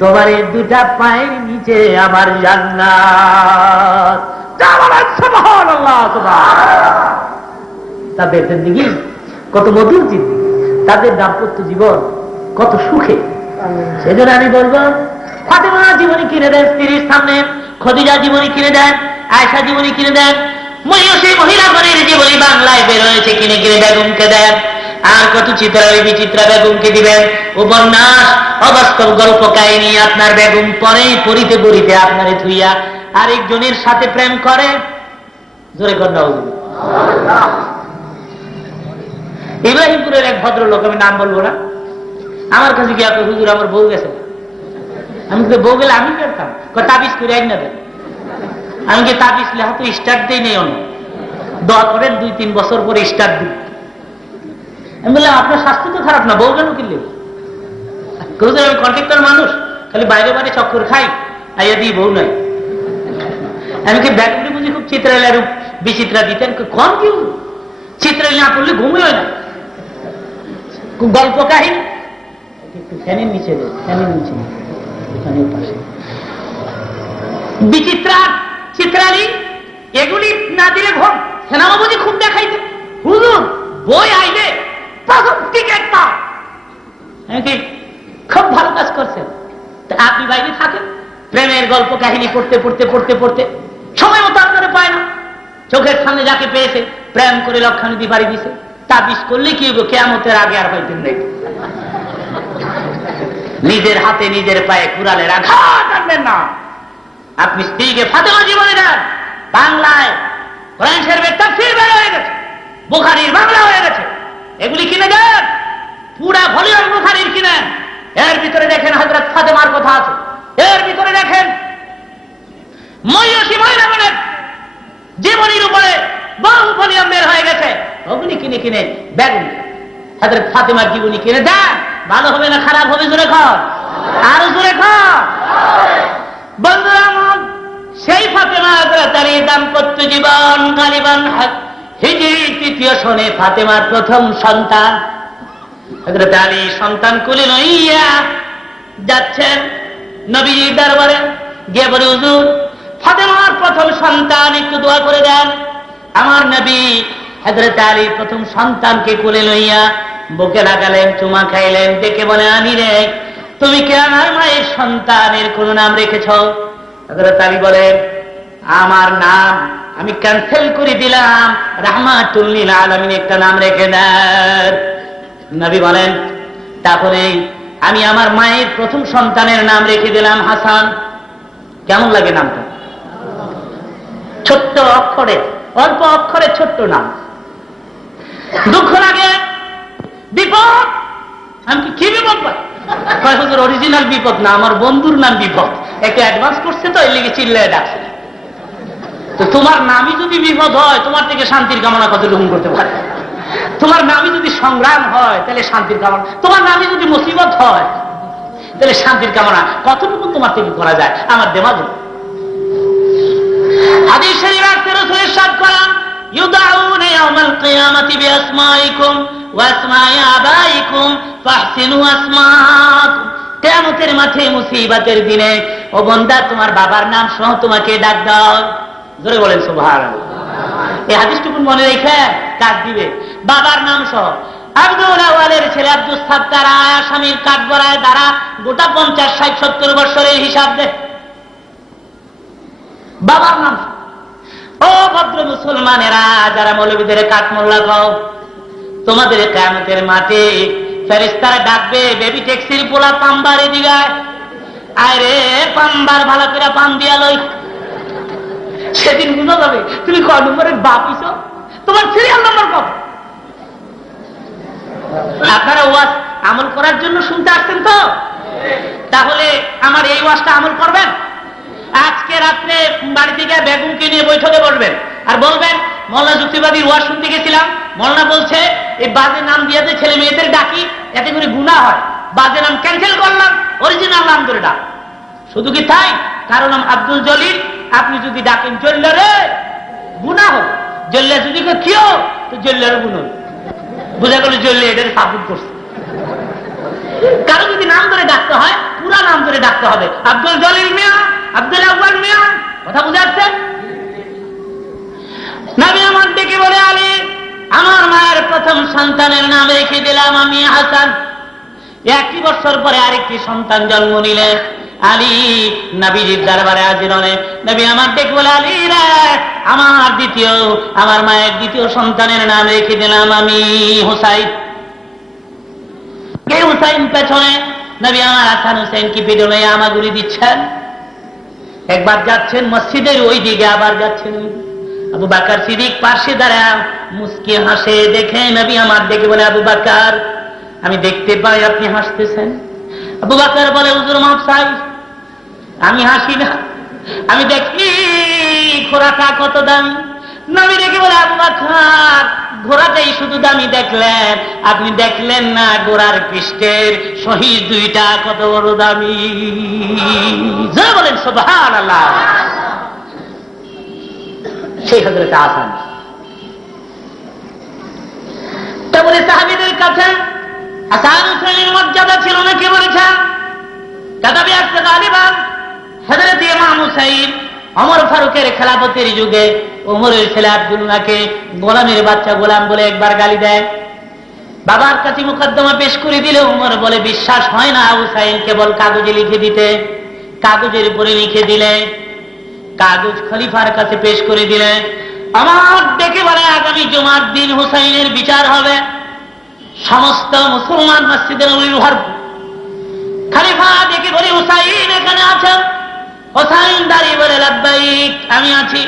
তোমার এই দুটা পায়ের নিচে আমার জান্নাত। সুবহানাল্লাহ, সুবহানাল্লাহ। তাদের জিন্দেগি কত মধুর জিন্দেগি, তাদের দাম্পত্য জীবন কত সুখে। সেজন্য আমি বলবো, ফাতেমা জীবনী কিনে দেন স্ত্রীর সামনে, খদিজা জীবনী কিনে দেন, আয়েশা জীবনী কিনে দেন, সেই মহিলাগণের জীবনী বাংলায় বের হয়েছে, কিনে কিনে বেগমকে দেন। আর কত চিত্রালী বিচিত্রা বেগমকে দিবেন। উপন্যাস, অবাস্তব গল্প কাহিনী আপনার বেগম পরে পড়িতে পড়িতে আপনারে থুইয়া আরেকজনের সাথে প্রেম করে। জোরে কন্যা ইব্রাহিমপুরের এক ভদ্রলোক, আমি নাম বলবো না, আমার কাছে গিয়ে আপনার হুজুর আমার বউ গেছে। আমি তো বউ গেলে আমি করতাম, তাবিজ করে আইন না দেন। আমি কি তাবিজ লেখা তো স্টার্ট দিই নেই, অন্য দোয়া করেন 2-3 বছর পরে স্টার্ট দিই। আমি বললাম আপনার স্বাস্থ্য তো খারাপ না, বউ কেন কিনলে? আমি কন্ট্রাক্টর মানুষ, খালি বাইরে বাইরে চক্কর খাই, আইয়া দিই বউ নাই। আমি কি ব্যাগগুলি বুঝি খুব চিত্রাইল আর বিচিত্রা দিতেন, কম কি চিত্রাইল না পড়লে ঘুমই হয় না, গল্প কাহিনী। ফ্যানের নিচে দেয়, ফ্যানের নিচে এখানে পাশে বিচিত্রা, চিত্রালী, এগুলি না দিলে ঘর সেনাবাবুজি খুব দেখাইতে। হুজুর বই আইলে প্রথম টিকেট পাও, খুব ভালো কাজ করছেন। আপনি বাইরে থাকেন, প্রেমের গল্প কাহিনী পড়তে পড়তে পড়তে পড়তে সময় মতো আপনারা পায় না। চোখের সামনে যাকে পেয়েছে প্রেম করে লক্ষানিধি বাড়ি দিছে, তাবিজ করলে কি হইব? কিয়ামতের আগে আর হয়তো নেই। নিজের হাতে নিজের পায়ে কুড়ালের আঘাত আনবেন না। আপনি স্ত্রীকে ফাতেমা জীবনে দেন। বাংলায় কোরআন শরীফের তাফসীর বের হয়ে গেছে, বুখারীর বাংলা হয়ে গেছে, এগুলি কিনে দেন, পুরা ভলিউম বুখারীর কিনেন। এর ভিতরে দেখেন হযরত ফাতেমার কথা আছে, এর ভিতরে দেখেন মহিষী মহিলাগণের জীবনীর উপরে বহু ভলিউম বের হয়ে গেছে। ওগুলি কিনে কিনে বেগুন হযরত ফাতেমার জীবনী কিনে দেন। ভালো হবে না খারাপ হবে? জোরে কর, আরো জোরে কর। বন্ধুরা আমার, সেই ফাতেমা হযরত আলী দাম্পত্য জীবন গালিবান হিজরি 3য় সনে ফাতেমার প্রথম সন্তান। হযরত আলী সন্তান কোলে লইয়া যাচ্ছেন নবীজির দরবারে, গিয়ে বলে হুজুর ফাতেমার প্রথম সন্তান, একটু দোয়া করে দেন। আমার নবী হযরত আলী প্রথম সন্তানকে কোলে লইয়া বুকে লাগালেন, চুমা খাইলেন, দেখে বলে আলী রে, তুমি কি আমার মায়ের সন্তানের কোন নাম রেখেছ? হযরত আলী বলেন আমার নাম আমি ক্যান্সেল করে দিলাম, রাহমাতুল লিল আলামিন একটা নাম রেখে দেন। নবী বলেন তাহলে আমি আমার মায়ের প্রথম সন্তানের নাম রেখে দিলাম হাসান। কেমন লাগে নামটা? ছোট্ট অক্ষরে, অল্প অক্ষরে ছোট্ট নাম। দুঃখ লাগে, বিপদ। আমি কি বিপদ পাই? অরিজিনাল বিপদ না, আমার বন্ধুর নাম বিপদ, একটু অ্যাডভান্স করছে তো এই লেগে চিল্লায় ডাকছে। তো তোমার নামই যদি বিপদ হয়, তোমার থেকে শান্তির কামনা কতটুকু করতে পারে? তোমার নামই যদি সংগ্রাম হয় তাহলে শান্তির কামনা, তোমার নামই যদি মুসিবত হয় তাহলে শান্তির কামনা কতটুকু তোমার থেকে করা যায়? আমার দেমাগ হাদিস শরীফে আছে, রাসূল ইরশাদ করেন ইউদাউনা ইয়াউমাল কিয়ামাতি বিআসমাইকুম ওয়া আসমাই আবাইকুম ফাহসিনু আসমাকুম। কিয়ামতের মাঠে মুসিবতের দিনে ও বান্দা তোমার বাবার নাম সহ তোমাকে ডাক দাও। জোরে বলেন সুবহানাল্লাহ। এই হাদিসটুকু মনে রেখে কাজ দিবে, বাবার নাম সহ। আব্দুল আওয়ালের ছেলে আব্দুল সাত্তার আসামির কাঠগড়ায় দ্বারা গোটা 50-60-70 বছরের হিসাব দেয়, বাবার নাম। ও ভদ্র মুসলমানেরা, যারা মৌলবীদের কাঠমোল্লা খাও, তোমাদের কিয়ামতের মাঠে ফেরেশতারা ডাকবে, বেবি ট্যাক্সির পোলা পাম্বারে দিগায়, আরে পাম্বার ভালো করে পাম দিয়া লই। সেদিন বুঝা যাবে তুমি কয় নম্বরের বাপ হইছ, তোমার সিরিয়াল নম্বর কত। আপনারা ওয়াজ আমল করার জন্য শুনতে আসছেন তো? তাহলে আমার এই ওয়াজটা আমল করবেন। আজকে রাত্রে বাড়ি থেকে বেগমকে নিয়ে বৈঠকে বসবেন আর বলবেন মোল্লা যুক্তিবাদীর ওয়াজ শুনতে গেছিলাম, মোল্লা বলছে এই বাজে নাম দিয়ে ছেলে মেয়েদের ডাকি, এতে করে গুনাহ হয়, বাজে নাম ক্যান্সেল করলাম, অরিজিনাল নাম ধরে ডাক। শুধু কি তাই? কারণ নাম আব্দুল জলিল, আপনি যদি ডাকেন জল্লারে গুনাহ হবে, জল্লা যদি কেউ তো জল্লার গুনাহ, বোঝা গেল জল্লে এটার সাপোর্ট করছে। কারো যদি নাম ধরে ডাকতে হয় পুরা নাম ধরে ডাকতে হবে, আব্দুল জলিল মিয়া, আব্দুল আউয়াল মিয়া। কথা বুঝা যাচ্ছে? নবী আমার ডেকে বলে আলী আমার মায়ের প্রথম সন্তানের নাম রেখে দিলাম আমি হাসান। 1 বছর পরে আরেকটি সন্তান জন্ম নিলেন। আলী নবীজির দরবারে হাজির হলেন। নবী আমার ডেকে বলে আলী রে, আমার মায়ের দ্বিতীয় সন্তানের নাম রেখে দিলাম আমি হুসাইন। কে হুসাইন পেছনে? নবী আমার হাসান হুসাইন কি পিছনে আমাগুলি দিচ্ছেন। একবার যাচ্ছেন মসজিদের ওই দিকে, আবার যাচ্ছেন আবু বকর সিদ্দিক পাশে দাঁড়া মুস্কি হাসে, দেখে নবী আমার ডেকে বলে আবু বকর আমি দেখতে পাই আপনি হাসতেছেন। আবু বকর বলে হুজুর মাফ চাই, আমি হাসি না, আমি দেখি ঘোড়াটা কত দামি। নবী ডেকে বলে আবু বকর ঘোড়াটাই শুধু দামি দেখলেন, আপনি দেখলেন না ঘোড়ার পৃষ্ঠের শহীদ 2টা কত বড় দামি। যা বলেন সুবহানাল্লাহ। সেই হযরত হাসান। তা বলে সাহাবীদের কাছে হাসান হুসাইনের মর্যাদা ছিল না, কে বলেছেন? কাতাবি আসতে গালিবান হযরত ইমাম হুসাইন ওমর ফারুকের খেলাফতের যুগে ওমরের ছেলে আব্দুল্লাহকে গোলামের বাচ্চা গোলাম বলে একবার গালি দেয়। বাবার কাছে মুকদ্দমা পেশ করে দিলে ওমর বলে বিশ্বাস হয় না, হুসাইন কেবল কাগজে লিখে দিতে। কাগজের উপরে লিখে দিলে, কাগজ খলিফার কাছে পেশ করে দিলে। আমার ডেকে বলে আগামী জুমার দিন হুসাইনের বিচার হবে। সমস্ত মুসলমান মসজিদের নববীর খলিফা ডেকে বলে হুসাইন এখানে আছেন? হুসাইন দাঁড়িয়ে বলে লাব্বাইক, আমি আছি।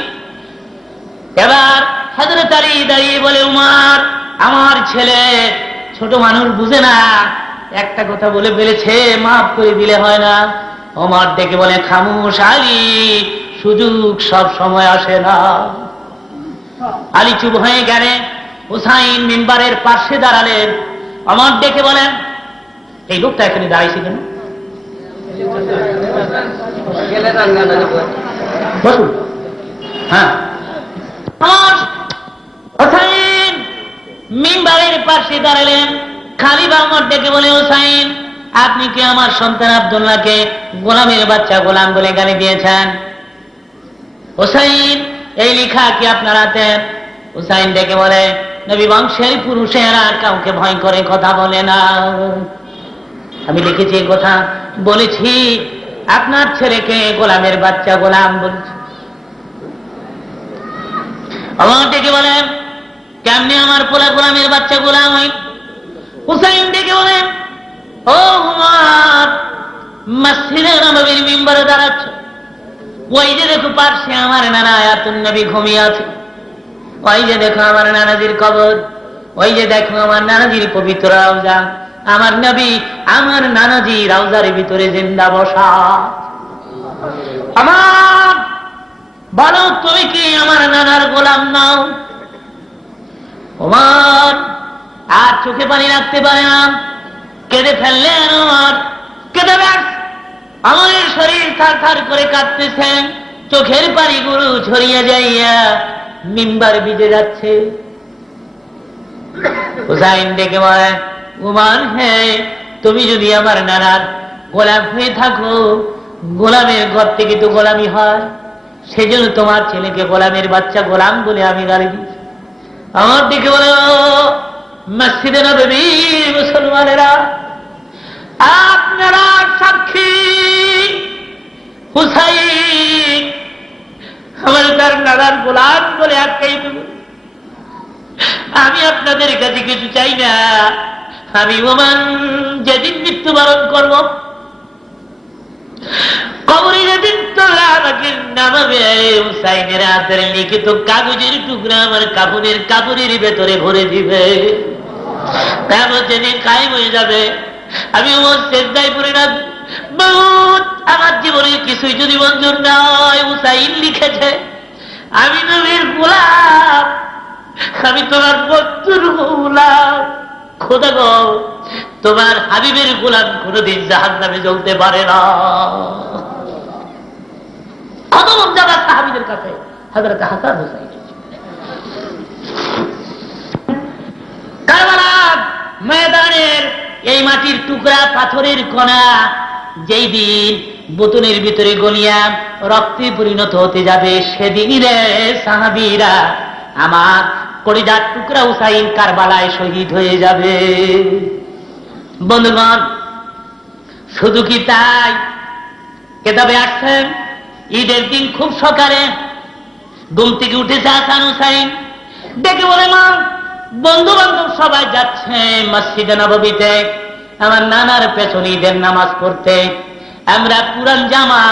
এবার হযরত আলী দাঁড়িয়ে বলে উমর আমার ছেলে ছোট মানুষ বুঝে না, একটা কথা বলে ফেলেছে, মাফ করে দিলে হয় না। ওমর ডেকে বলে, খামোশ আলী, সুযোগ সব সময় আসে না। আলী চুপ হয়ে গেলেন। হুসাইন মিম্বারের পাশে দাঁড়ালেন। ওমর ডেকে বলেন, এই লোকটা এখানে দাঁড়িয়েছে কেন? বসুন। হ্যাঁ, হুসাইন মিম্বারের পাশে দাঁড়ালেন। খালিফা ওমর ডেকে বলে, হুসাইন, আপনি কি আমার সন্তান আব্দুল্লাহকে গোলামের বাচ্চা গোলাম বলে গালি দিয়েছেন? হুসাইন, এই লেখা কি আপনার হাতে? হুসাইন ডেকে বলে, নবী বংশের পুরুষেরা কাউকে ভয় করে কথা বলে না। আমি লিখেছি এই কথা, বলেছি আপনার ছেলেকে গোলামের বাচ্চা গোলাম বলছি। আমার ডেকে বলেন, কেমনি আমার পোলা গোলামের বাচ্চা গোলাম হই? হুসাইন ডেকে বলেন, ও উমর, মসজিদে নববীর মিম্বরে দাঁড়াচ্ছ, ওই যে দেখো পার্শ্বে আমার নানা আয়াতুন নবী ঘুমিয়ে আছে, ওই যে দেখো আমার নানাজির কবর, ওই যে দেখো আমার নানাজির পবিত্র রওজা, আমার নবী আমার নানাজি রওজার ভিতরে জিন্দা বসা। আমার বলো, তুমি কি আমার নানার গোলাম নাও? ওমর আর চোখে পানি রাখতে পারে না, কেঁদে ফেললেন। ওমর কেঁদে ব্যাস, আমার শরীর থার থার করে কাঁদতেছেন, চোখের পানিগুলো ছড়িয়ে যাইয়া মিম্বার ভিজে যাচ্ছে। হুসাইন ডেকে বলে, উমর, হে, তুমি যদি আমার নানার গোলাম হয়ে থাকো, গোলামের ঘর থেকে তো গোলামি হয়, সেজন্য তোমার ছেলেকে গোলামের বাচ্চা গোলাম বলে আমি গালি দিচ্ছি। আমার দিকে বলে, মসজিদে নববীর মুসলমানেরা, আপনারা সাক্ষী, হুসাইন আমার তার নানার গোলাম বলে আটকাই দেব। আমি আপনাদের কাছে কিছু চাই না। আমি ওমান যেদিন মৃত্যুবরণ করব, কবরে যেদিন তোমরা আমাকে নামাবে, হুসাইনের হাতের লিখিত কাগজের টুকরা আমার কাপড়ের ভেতরে ভরে দিবে। তারপর যেদিন কায়েম হয়ে যাবে, আমি ওমর সেজদায় পড়ে না, বহুত আমার জীবনের কিছুই যদি মঞ্জুর না হয়, হুসাইন লিখেছে আমি নবীর গোলাম, আমি তোমার বন্ধুর গোলাম। খোদা গো, তোমার হাবিবের গোলাম কোনদিন জাহান্নামে জ্বলতে পারে না। কত মর্যাদা সাহাবীদের কাছে হযরত হাসান হুসাইন। কারবালার ময়দানের এই মাটির টুকরা, পাথরের কণা যেই দিন বোতলের ভিতরে গলিয়া রক্তে পরিণত হতে যাবে, সেদিনই রে সাহাবীরা আমার কলিজার টুকরা হুসাইন কারবালায় শহীদ হয়ে যাবে। বন্ধুগণ, শুধু কি তাই? কেতাবে আসছেন, ঈদের দিন খুব সকালে ঘুম থেকে উঠেছে হাসান হুসাইন, ডেকে বলে, মা, বন্ধু বান্ধব সবাই যাচ্ছে মসজিদে নববীতে আমার নানার পেছনে ঈদের নামাজ পড়তে, আমরা পুরান জামা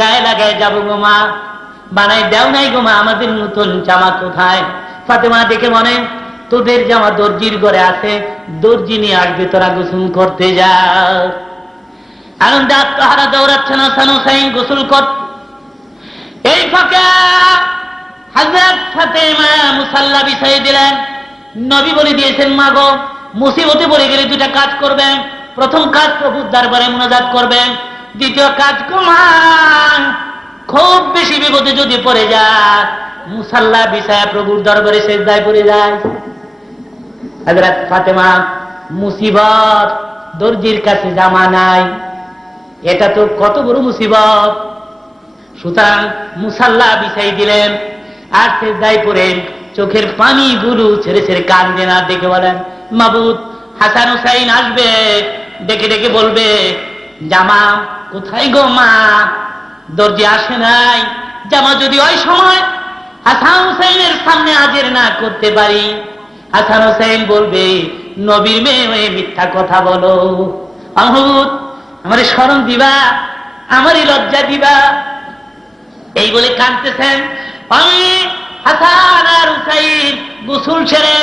গায়ে লাগায় যাবো গো মা, বানাই দেও নাই গো মা, আমাদের নতুন জামা কোথায়? ফাতেমা দেখে মনে, তোদের জামা দর্জির ঘরে আছে, দর্জি নিয়ে আসবে, তোরা গোসল করতে যা। আনন্দে আত্মহারা দৌড়াচ্ছেন হাসান হুসাইন গোসল কর। এই ফাঁকে হযরত ফাতেমা মুসাল্লা বিছাই দিলেন। নবী বলে দিয়েছেন, মা গো, মুসিবতে পড়ে গেলে দুটা কাজ করবেন। প্রথম কাজ প্রভুর দরবারে মুনাজাত করবেন, দ্বিতীয় কাজ কুমান খুব বেশি বিপদে যদি পড়ে যায়, মুসাল্লা বিছায়া প্রভুর দরবারে সেজদায় পড়ে যায়। হযরত ফাতেমা, মুসিবত, দর্জির কাছে জামা নাই, এটা তো কত বড় মুসিবত। সুতরাং মুসাল্লা বিছাই দিলেন আর সেজদায় পড়ে চোখের পানিগুলো ছেড়ে ছেড়ে কাঁদলেন আর ডেকে বলেন, মাবুদ, হাসান হুসাইন আসবে, ডেকে ডেকে বলবে, জামা কোথায় গো মা? দর্জি আসে নাই, জামা যদি ওই সময় হাসান হুসাইনের সামনে হাজির না করতে পারি, হাসান হুসাইন বলবে, নবীর মেয়ে হয়ে মিথ্যা কথা বলো। মাহমুদ, আমারে স্মরণ দিবা, আমারই লজ্জা দিবা। এই বলে কাঁদতেছেন। আমি হাসান আর হুসাইন গোসল সেরে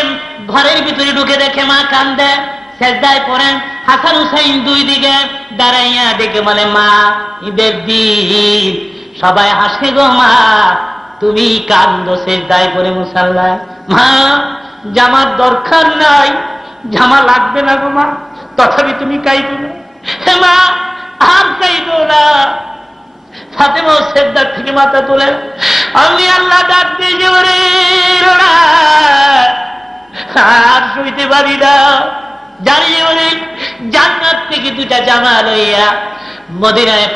ঘরের ভিতরে ঢুকে দেখে মা কান্দে, সেজদায় পড়েন। হাসান হুসাইন দুই দিকে দাঁড়াইয়া ডেকে বলে, মা ঈদের দিন সবাই হাসে গো মা, তুমি কান্দো সেজদায় পড়ে মুসাল্লায়। মা জামার দরকার নাই, জামা লাগবে না গো মা, তথাপি তুমি কাইদো না। হে মা আর কাইদো না। ফাতেমা সেজদার থেকে মাথা তোলে, আমি আল্লাহ ডাক দিয়ে ওরে আর শুইতে পারি না, জানি বলে জান্নাত থেকে দুটা জামা লইয়া মদিনায়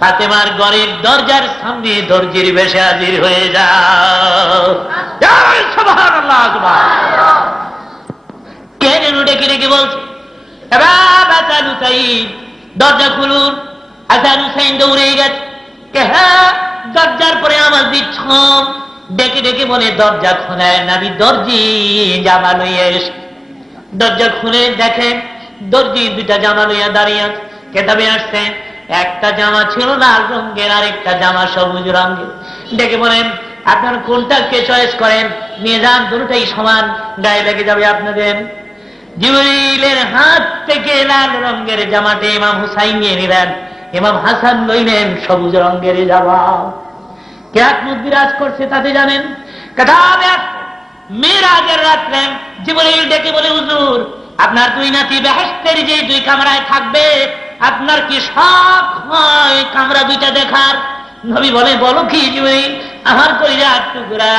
ফাতেমার ঘরের দরজার সামনে দরজির বেশে হাজির হয়ে যাও। সুবহানাল্লাহ, সুবহানাল্লাহ। কে যেন ডেকে ডেকে বলছে, হাসান হুসাইন দরজা খুলুন। হাসান হুসাইন দৌড়ে গেছে, দরজার পরে আওয়াজ দিচ্ছ, ডেকে ডেকে বলে দরজা খোলেন, আমি দর্জি জামা লইয়া এসে। দরজা খুলে দেখেন দর্জি দুটা জামা লইয়া দাঁড়িয়ে আছে। কেতাবে আসছে একটা জামা ছিল লাল রঙের, আর একটা জামা সবুজ রঙের। ডেকে বলেন, আপনার কোনটাকে চয়েস করেন, নিয়ে যান, দুটোটাই সমান, গায়ে লেগে যাবে আপনাদের। জিবরিলের হাত থেকে লাল রঙের জামাটা ইমাম হুসাইন নিয়ে নিলেন, ইমাম হাসান লইলেন সবুজ রঙের জামা। কিয়ামত বিরাজ করছে তাতে জানেন। কেতাবে মিরাজের রাত্রে জিবরিল ডেকে বলে, হুজুর আপনার দুই নাতি বেহেশতের যে দুই কামরায় থাকবে, আপনার কি শখ হয় কামরা দুইটা দেখার? নবী বলে, বলো কি জিবরিল? আমার কলিজার টুকরা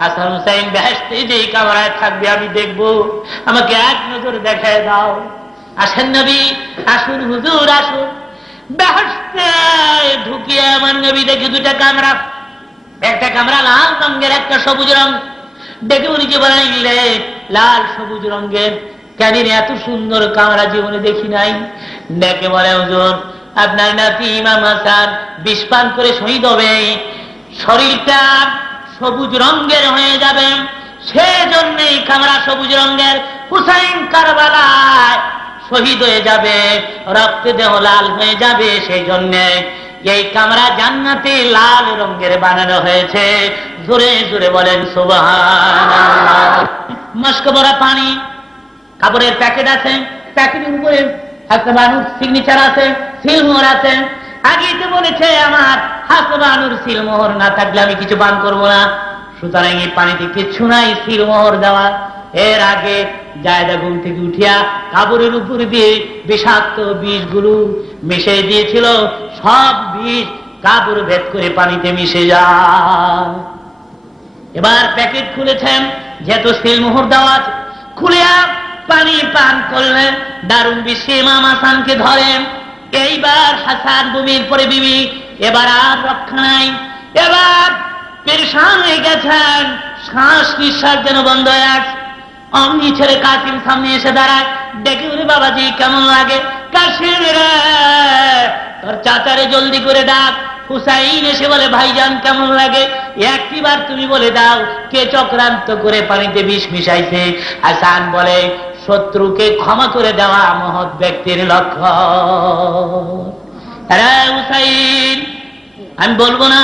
হাসান হুসাইন বেহেশতে যে কামরায় থাকবে আমি দেখবো, আমাকে এক নজর দেখায় দাও। আসেন নবী, আসুন হুজুর আসুন। বেহেশতে ঢুকিয়ে আমার নবী দেখি দুটা কামরা, একটা কামরা লাল রঙের, একটা সবুজ রঙ। ডেকে উনি যে বানাইলে লাল সবুজ রঙের, কেন এত সুন্দর কামরা জীবনে দেখি নাই। ডেকে বলে, হুজুর আপনার নাতি ইমাম হাসান বিষ পান করে শহীদ হবে, শরীরটা সবুজ রঙের হয়ে যাবে, সেজন্যই কামরা সবুজ রঙের। হুসাইন কারবালায় শহীদ হয়ে যাবে, রক্তে দেহ লাল হয়ে যাবে, সেই জন্য এই কামরা জান্নাতে লাল রঙের বানানো হয়েছে। জোরে জোরে বলেন সুবহানাল্লাহ। মস্ক ভরা পানি, কাপড়ের প্যাকেট আছে, প্যাকেটের উপরে হাসবানুর সিগনেচার আছে, সিলমোহর আছে। আগেই তো বলেছে আমার হাসবানুর সিলমোহর না থাকলে আমি কিছু পান করবো না, সুতরাং এই পানিতে কিচ্ছু নাই সিলমোহর দেওয়া। এর আগে জায়দা ঘুম থেকে উঠিয়া কাপড়ের উপর দিয়ে বিষাক্ত বিষগুলো মিশিয়ে দিয়েছিল, সব বিষ কাপড় ভেদ করে পানিতে মিশে যায়। এবার প্যাকেট খুলেছেন, যেহেতু সিলমোহর দেওয়া আছে, খুলিয়া পানি পান করলেন। দারুণ বিষে ইমাম হাসানকে ধরেন। এইবার হাসান বুমির পরে বিবি, এবার আর রক্ষা নাই, এবার পেরেশান হয়ে গেছেন, শ্বাস নিঃশ্বাস যেন বন্ধ হয়ে আসছে। অমনি ছেলে কাসিম সামনে এসে দাঁড়ায়, ডেকে উনি, বাবাজি কেমন লাগে? কাসিম রে, তোর চাচারে জলদি করে ডাক। হুসাইন এসে বলে, ভাইজান কেমন লাগে? একটিবার তুমি বলে দাও কে চক্রান্ত করে পানিতে বিষ মিশাইছে। হাসান বলে, শত্রুকে ক্ষমা করে দেওয়া মহৎ ব্যক্তির লক্ষণ। আরে হুসাইন, আমি বলবো না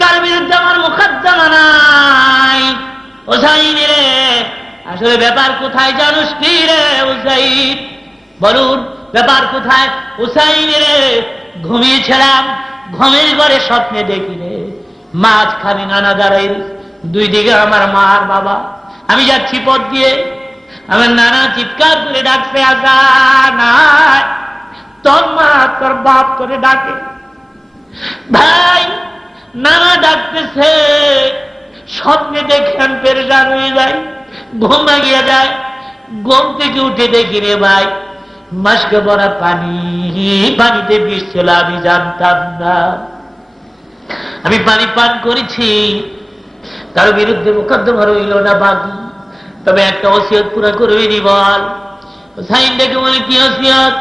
কার বিরুদ্ধে আমার মোকদ্দমা নাই। হুসাইন রে, আসলে ব্যাপার কোথায় জানুস কি রে হুসাইন? বলুন ব্যাপার কোথায়? হুসাইন রে, ঘুমিয়েছিলাম, ঘুমের ঘরে স্বপ্নে দেখি রে মাঝখানে নানা দাঁড়াই, দুই দিকে আমার মা আর বাবা। আমি যাচ্ছি পথ দিয়ে, আমার নানা চিৎকার করে ডাকছে, হাসান তোর মা তোর বাপ করে ডাকে। ভাই নানা ডাকতেছে, স্বপ্নে দেখেন পেরেশান হয়ে যায়, ঘুম ভাঙিয়ে যায়। ঘুম থেকে উঠে দেখি রে ভাই মাস্কে ভরা পানি, পানিতে বিষ ছিল, আমি জানতাম না। আমি পানি পান করেছি, তার বিরুদ্ধে মোকদ্দমা রইল না বাকি, তবে একটা ওসিয়ত পুরো করবি বল। হুসাইন ডেকে বলে, কি ওসিয়ত?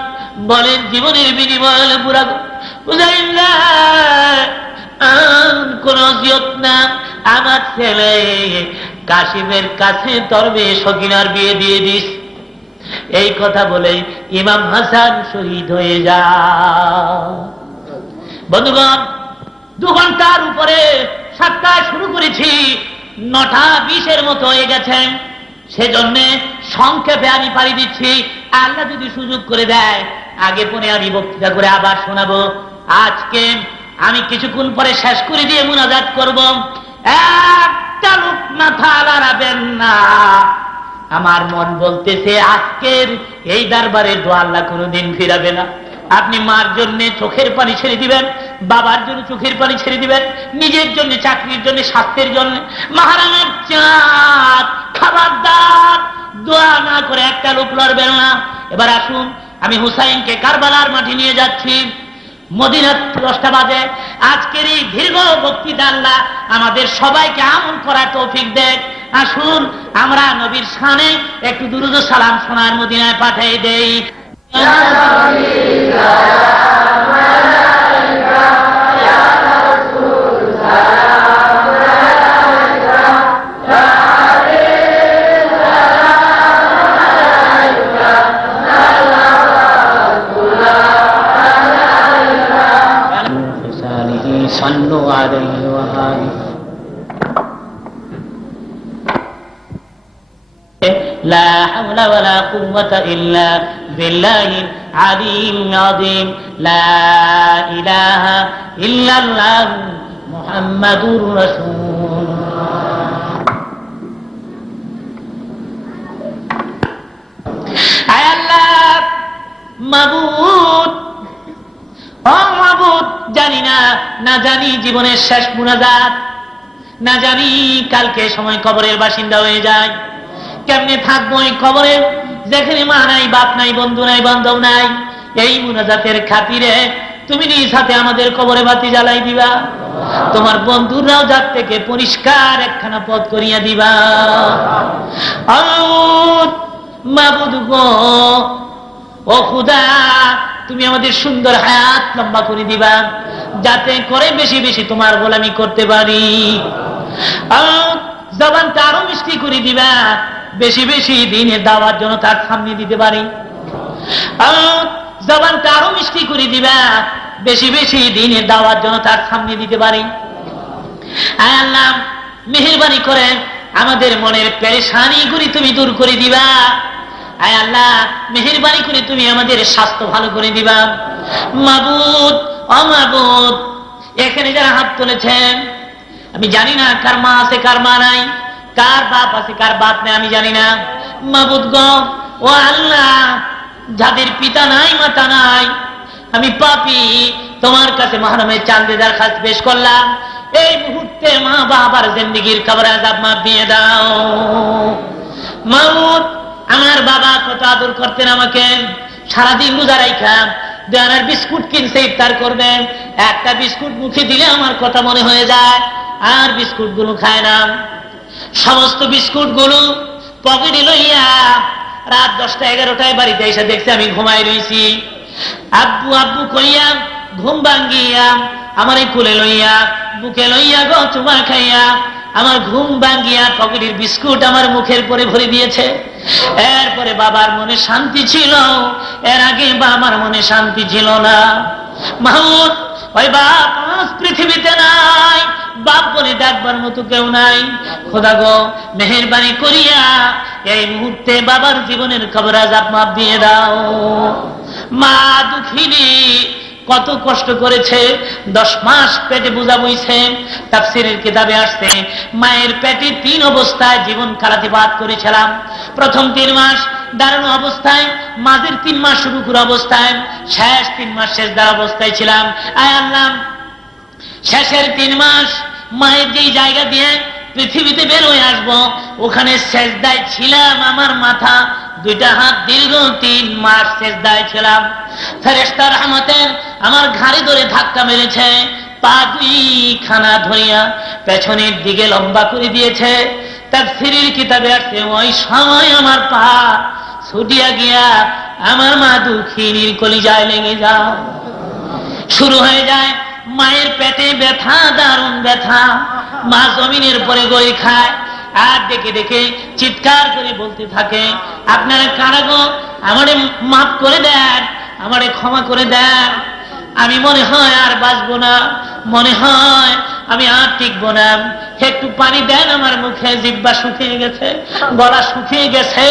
বলেন, জীবনের বিনিময় হলে পুরা। হুসাইন কোন ওসিয়ত না, আমার ছেলে কাসিমের কাছে তোর মেয়ে সকিনার বিয়ে দিয়ে দিস। এই কথা বলে ইমাম হাসান শহীদ হয়ে যায়। বন্ধুগণ, 2 ঘন্টার উপরে 7টায় শুরু করেছি, 9:20 মতো হয়ে গেছে, সেজন্য সংক্ষেপে আমি পাড়ি দিচ্ছি। আল্লাহ যদি সুযোগ করে দেয় আগে পরে আমি বক্তৃতা করে আবার শোনাবো। আজকে আমি কিছুক্ষণ পরে শেষ করে দিয়ে মুনাজাত করব। একটা লোক মাথা লড়াবেন না। আমার মন বলতেছে আজকের এই দরবারে দোয়া আল্লাহ কোনোদিন ফিরাবে না। আপনি মার জন্য চোখের পানি ছেড়ে দিবেন, বাবার জন্য চোখের পানি ছেড়ে দিবেন, নিজের জন্য, চাকরির জন্য, স্বাস্থ্যের জন্য, মাহারামের চাঁদ খাবারদার দোয়া না করে একটা লোক লড়বেন না। এবার আসুন, আমি হুসাইনকে কারবালার মাঠে নিয়ে যাচ্ছি। মদিনার 10টা বাজে। আজকের এই দীর্ঘ বক্তৃতা আল্লাহ আমাদের সবাইকে আমল করার তৌফিক দেয়। আসুন আমরা নবীর শানে একটু দুরূদ ও সালাম সোনার মদিনায় পাঠিয়ে দেই। صلوا عليه وآله لا حول ولا قوة إلا بالله العلي العظيم لا إله إلا الله محمد رسول الله আয় আল্লাহ মাবুদ, ও মাবুদ, জানি না, না জানি জীবনের শেষ মুনাজাত, না জানি কালকে সময় কবরের বাসিন্দা হয়ে যায়। কেমনে থাকবো এই কবরে, যেখানে মা নাই, বাপ নাই, বন্ধু নাই, বান্ধব নাই। এই মুনাজাতের খাতিরে তুমি নিজ হাতে আমাদের কবরে বাতি জ্বালাই দিবা, তোমার বন্ধুরাও যার থেকে পরিষ্কার একখানা পথ করিয়া দিবা। মাবুদ গো, ও খুদা, তুমি আমাদের সুন্দর হায়াত লম্বা করে দিবা, যাতে করে বেশি বেশি তোমার গোলামি করতে পারি। জবানটা আরো মিষ্টি করে দিবা, বেশি বেশি দিনের দাওয়ার জন্য তার সামনে দিতে পারি। জবানটা আরো মিষ্টি করে দিবা, বেশি বেশি দিনের দাওয়ার জন্য তার সামনে দিতে পারি। আয় আল্লাহ, মেহেরবানি করে আমাদের মনের পেরেশানি গুলি তুমি দূর করে দিবা। আয় আল্লাহ, মেহেরবানি করে তুমি আমাদের স্বাস্থ্য ভালো করে দিবা। মাবুদ, ও মাবুদ, এখানে যারা হাত তুলেছেন, আমি জানি না কার মা আছে কার মা নাই, কার বাপ আছে কার বাপ নেই, আমি জানি না। মাবুদ গো, ও আল্লাহ, যাদের পিতা নাই মাতা নাই, আমি পাপী, তোমার কাছে মাহরমের চাঁদে দরখাস্ত পেশ করলাম, এই মুহূর্তে মা বাবার জিন্দেগির কবর আযাব মাফ দিয়ে দাও। মাবুদ, আমার বাবা কত আদর করতেন আমাকে, সারাদিন রোজা রাখা দেওয়ার বিস্কুট কিনছে ইফতার করবেন, একটা বিস্কুট মুখে দিলে আমার কথা মনে হয়ে যায়, আর বিস্কুট গুলো খায় না। সমস্ত বিস্কুট গুলো পকেটে লইয়া রাত 10টা-11টায় বাড়িতে এসে দেখছে আমি ঘুমাই রয়েছি। আব্বু আব্বু কইয়া ঘুম ভাঙ্গিয়া আমার কোলে লইয়া বুকে লইয়া গো চুমা খাইয়া আমার ঘুম ভাঙ্গিয়া পকেটের বিস্কুট আমার মুখের পরে ভরে দিয়েছে। এরপরে বাবার মনে শান্তি ছিল, এর আগে বাবার মনে শান্তি ছিল না। মাহমুদ, ওই বাপ আজ পৃথিবীতে নাই, বাপ বলে ডাকবার মতো কেউ নাই। খোদা গো, মেহেরবানি করিয়া এই মুহূর্তে বাবার জীবনের কবর আযাব মাফ দিয়ে দাও। মা দুঃখিনী, কত কষ্ট করেছে, 10 মাস পেটে বোঝা বইছে। তাফসীরের কিতাবে আসছে মায়ের পেটে 3 অবস্থায় জীবন কাটাতে বাদ করেছিলাম। প্রথম 3 মাস দাঁড়ানো অবস্থায়, মাঝের 3 মাস রুকুর অবস্থায়, শেষ 3 মাস সেজদার অবস্থায় ছিলাম। আয় আল্লাহ, শেষের 3 মাস মায়ের যেই জায়গা দিয়ে পৃথিবীতে বের হয়ে আসবো, ওখানে সেজদায় ছিলাম। আমার মাথা, 2টা হাত দীর্ঘ 3 মাস সেজদায় ছিলাম। ফেরেশতার রহমতের আমার ঘাড়ে ধরে ধাক্কা মেরেছে, পা 2খানা ধরিয়া পেছনের দিকে লম্বা করে দিয়েছে। তাফসীরের কিতাবে আছে ওই সময় আমার পা ছুটিয়া গিয়া আমার মা দুঃখিনীর কলিজায় লেগে যায়। শুরু হয়ে যায় মায়ের পেটে ব্যথা, দারুণ ব্যথা। মা জমিনের পরে গড়ি খায়, আর ডেকে ডেকে চিৎকার করে বলতে থাকে, আপনারা কারা গো, আমারে মাফ করে দেন, আমারে ক্ষমা করে দেন, আমি মনে হয় আর বাঁচবো না, মনে হয় আমি আর টিকবো না, একটু পানি দেন আমার মুখে, জিহ্বা শুকিয়ে গেছে, গলা শুকিয়ে গেছে।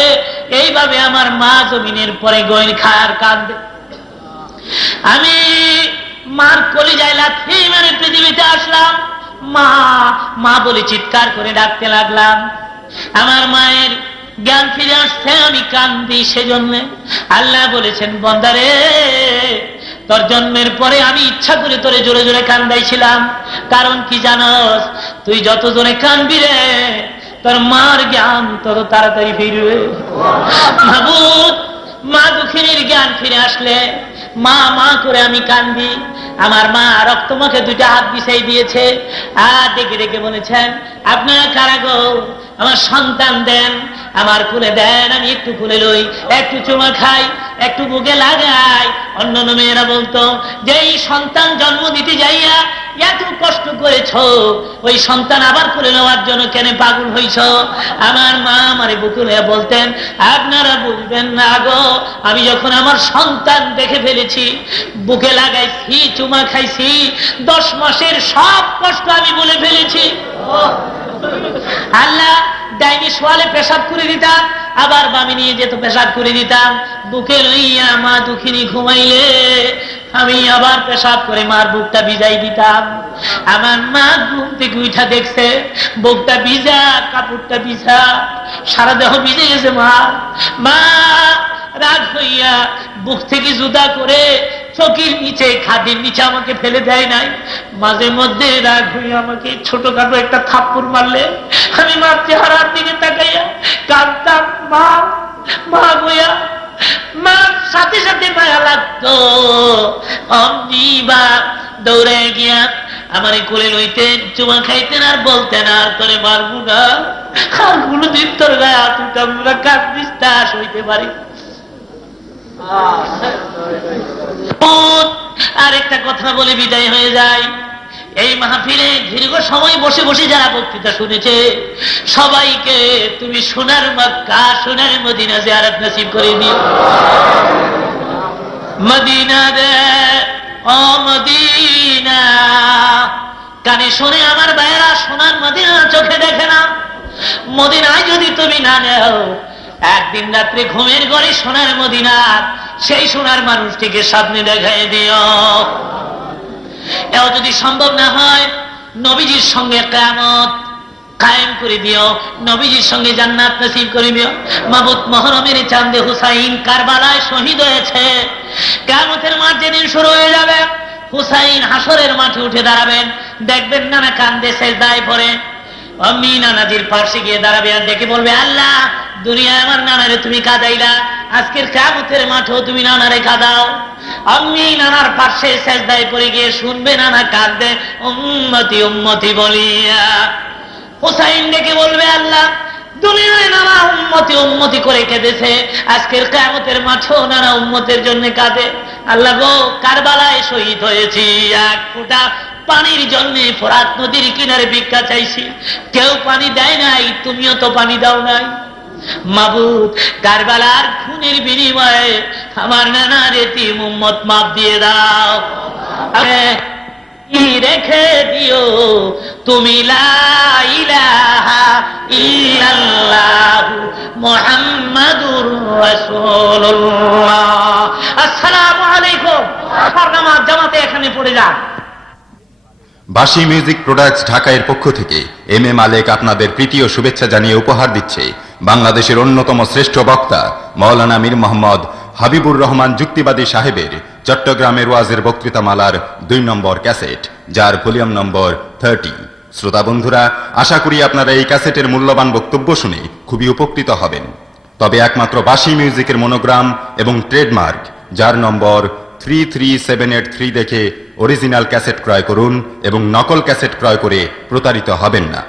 এইভাবে আমার মা জমিনের পরে গইন খায় আর কাঁদে। আমি মার কলিজায় লাথি মেরে পৃথিবীতে আসলাম। মা মা বলে চিৎকার করে ডাকতে লাগলাম। আমার মায়ের জ্ঞান ফিরে আসছে, আমি কান্দি সেজন্য। আল্লাহ বলেছেন, বান্দারে তোর জন্মের পরে আমি ইচ্ছা করে তোরে জোরে জোরে কান্দাইছিলাম। কারণ কি জানোস? তুই যত জোরে কানবি রে, তোর মার জ্ঞান তত তাড়াতাড়ি ফিরবে। মাবুদ, মা দুঃখিনীর জ্ঞান ফিরে আসলে মা মা করে আমি কান্দি। আমার মা রক্তমুখে দুইটা হাত বিছাই দিয়েছে আর ডেকে ডেকে বলেছেন, আপনারা কারা গো? আমার সন্তান দেন, আমার কুলে দেন, আমি একটু কুলে লই, একটু চুমা খাই, একটু বুকে লাগাই। অন্যান্য মেয়েরা বলতো যে এই সন্তান জন্ম দিতে যাইয়া এত কষ্ট করেছ, ওই সন্তান আবার কুলে নেওয়ার জন্য কেন পাগল হইছ? আমার মা আমারে বুকুলে বলতেন, আপনারা বুঝবেন না গো, আমি যখন আমার সন্তান দেখে ফেলেছি, বুকে লাগাইছি, চুমা খাইছি, 10 মাসের সব কষ্ট আমি বলে ফেলেছি। আল্লাহ ডাইনি সোয়ালে পেশাব করে দিতাম, আবার বামে নিয়ে যেত, পেশাব করে দিতাম। বুকে লইয়া মা দুঃখিনী ঘুমাইলে আমি আবার পেশাব করে মার বুকটা ভিজাই দিতাম। আমার মা ঘুম থেকে উঠা দেখছে বুকটা ভিজা, কাপড়টা ভিজা, সারা দেহ ভিজে গেছে। মা রাগ হইয়া বুক থেকে জুদা করে চকির নিচে, খাদির নিচে আমাকে ফেলে দেয় নাই। মাঝে মধ্যে রাগ হইয়া আমাকে ছোটখাটো একটা থাপ্পড় মারলে আমি মার চেহারার দিকে তাকাইয়া কাঁদতাম, মা মা গইয়া। মার সাথে সাথে মায়া লাগতো, অমনি বা দৌড়ে গিয়া আমার কোলে লইতেন, চুমা খাইতেন আর বলতেন, আর তোরে মারবো না, আর কোনোদিন তোর গায়ে হাত উঠাবো না, কাঁদিস তা সইতে পারি। আর একটা কথা বলে বিদায় হয়ে যায়। এই মাহফিলে দীর্ঘ সময় বসে বসে যারা বক্তৃতা শুনেছে, সবাইকে তুমি সোনার মক্কা, সোনার মদিনা জিয়ারত নসিব করে দিও। মদিনা রে ও মদিনা, কানে শুনে আমার ভাইয়েরা, সোনার মদিনা চোখে দেখে না। মদিনায় যদি তুমি না নেও, একদিন রাত্রে ঘুমের ঘরে সোনার মদিনা, সেই সোনার মানুষটিকে স্বপ্নে দেখাই দিও। এও যদি সম্ভব না হয়, নবীজির সঙ্গে কিয়ামত কায়েম করে দিও, নবীজির সঙ্গে জান্নাত নসিব করে দিও। মাবুদ, মুহররমের চাঁদে হুসাইন কারবালায় শহীদ হয়েছে। কিয়ামতের মাঠ যেদিন শুরু হয়ে যাবে, হুসাইন হাসরের মাঠে উঠে দাঁড়াবেন, দেখবেন নানা কান্দে সেজদায় পড়ে। অম্মি নানাজির পাশে গিয়ে দাঁড়াবে আর দেখে বলবে, আল্লাহ, দুনিয়ায় আমার নানারে তুমি কাঁদাইলা, আজকের কিয়ামতের মাঠেও তুমি নানারে কাঁদাও। অম্মি নানার পাশে সেজদায় পড়ে গিয়ে শুনবে নানা কাঁদে, উম্মতি উম্মতি বলিয়া। হুসাইন ডেকে বলবে, আল্লাহ, দুনিয়ায় নানা উম্মতি উম্মতি করে কেঁদেছে, আজকের কিয়ামতের মাঠেও নানা উম্মতের জন্য কাঁদে। আল্লাহ গো, কারবালায় শহীদ হয়েছি, এক ফোঁটা পানির জন্য ফোরাত নদীর কিনারে ভিক্ষা চাইছি, কেউ পানি দেয় নাই, তুমিও তো পানি দাও নাই। মাবুদ, কারবালার খুনের বিনিময়ে আমার নানার এতিম উম্মত মাফ দিয়ে দাও। রেখে দিও তুমি লা ইলাহা ইল্লাল্লাহু মুহাম্মাদুর রাসূলুল্লাহ। আসসালামু আলাইকুম। আপনার নামাজ জামাতে এখানে পড়ে যান। বাসি মিউজিক প্রোডাক্টস ঢাকায়ের পক্ষ থেকে এম এ মালেক আপনাদের প্রীতি ও শুভেচ্ছা জানিয়ে উপহার দিচ্ছে বাংলাদেশের অন্যতম শ্রেষ্ঠ বক্তা মাওলানা মীর মোহাম্মদ হাবিবুর রহমান যুক্তিবাদী সাহেবের চট্টগ্রামের ওয়াজের বক্তৃতামালার 2 নম্বর ক্যাসেট, যার ভলিউম নম্বর 30। শ্রোতা বন্ধুরা, আশা করি আপনারা এই ক্যাসেটের মূল্যবান বক্তব্য শুনে খুবই উপকৃত হবেন। তবে একমাত্র বাসি মিউজিকের মনোগ্রাম এবং ট্রেডমার্ক, যার নম্বর 33783 দেখে অরিজিনাল ক্যাসেট ক্রয় করুন এবং নকল ক্যাসেট ক্রয় করে প্রতারিত হবেন না।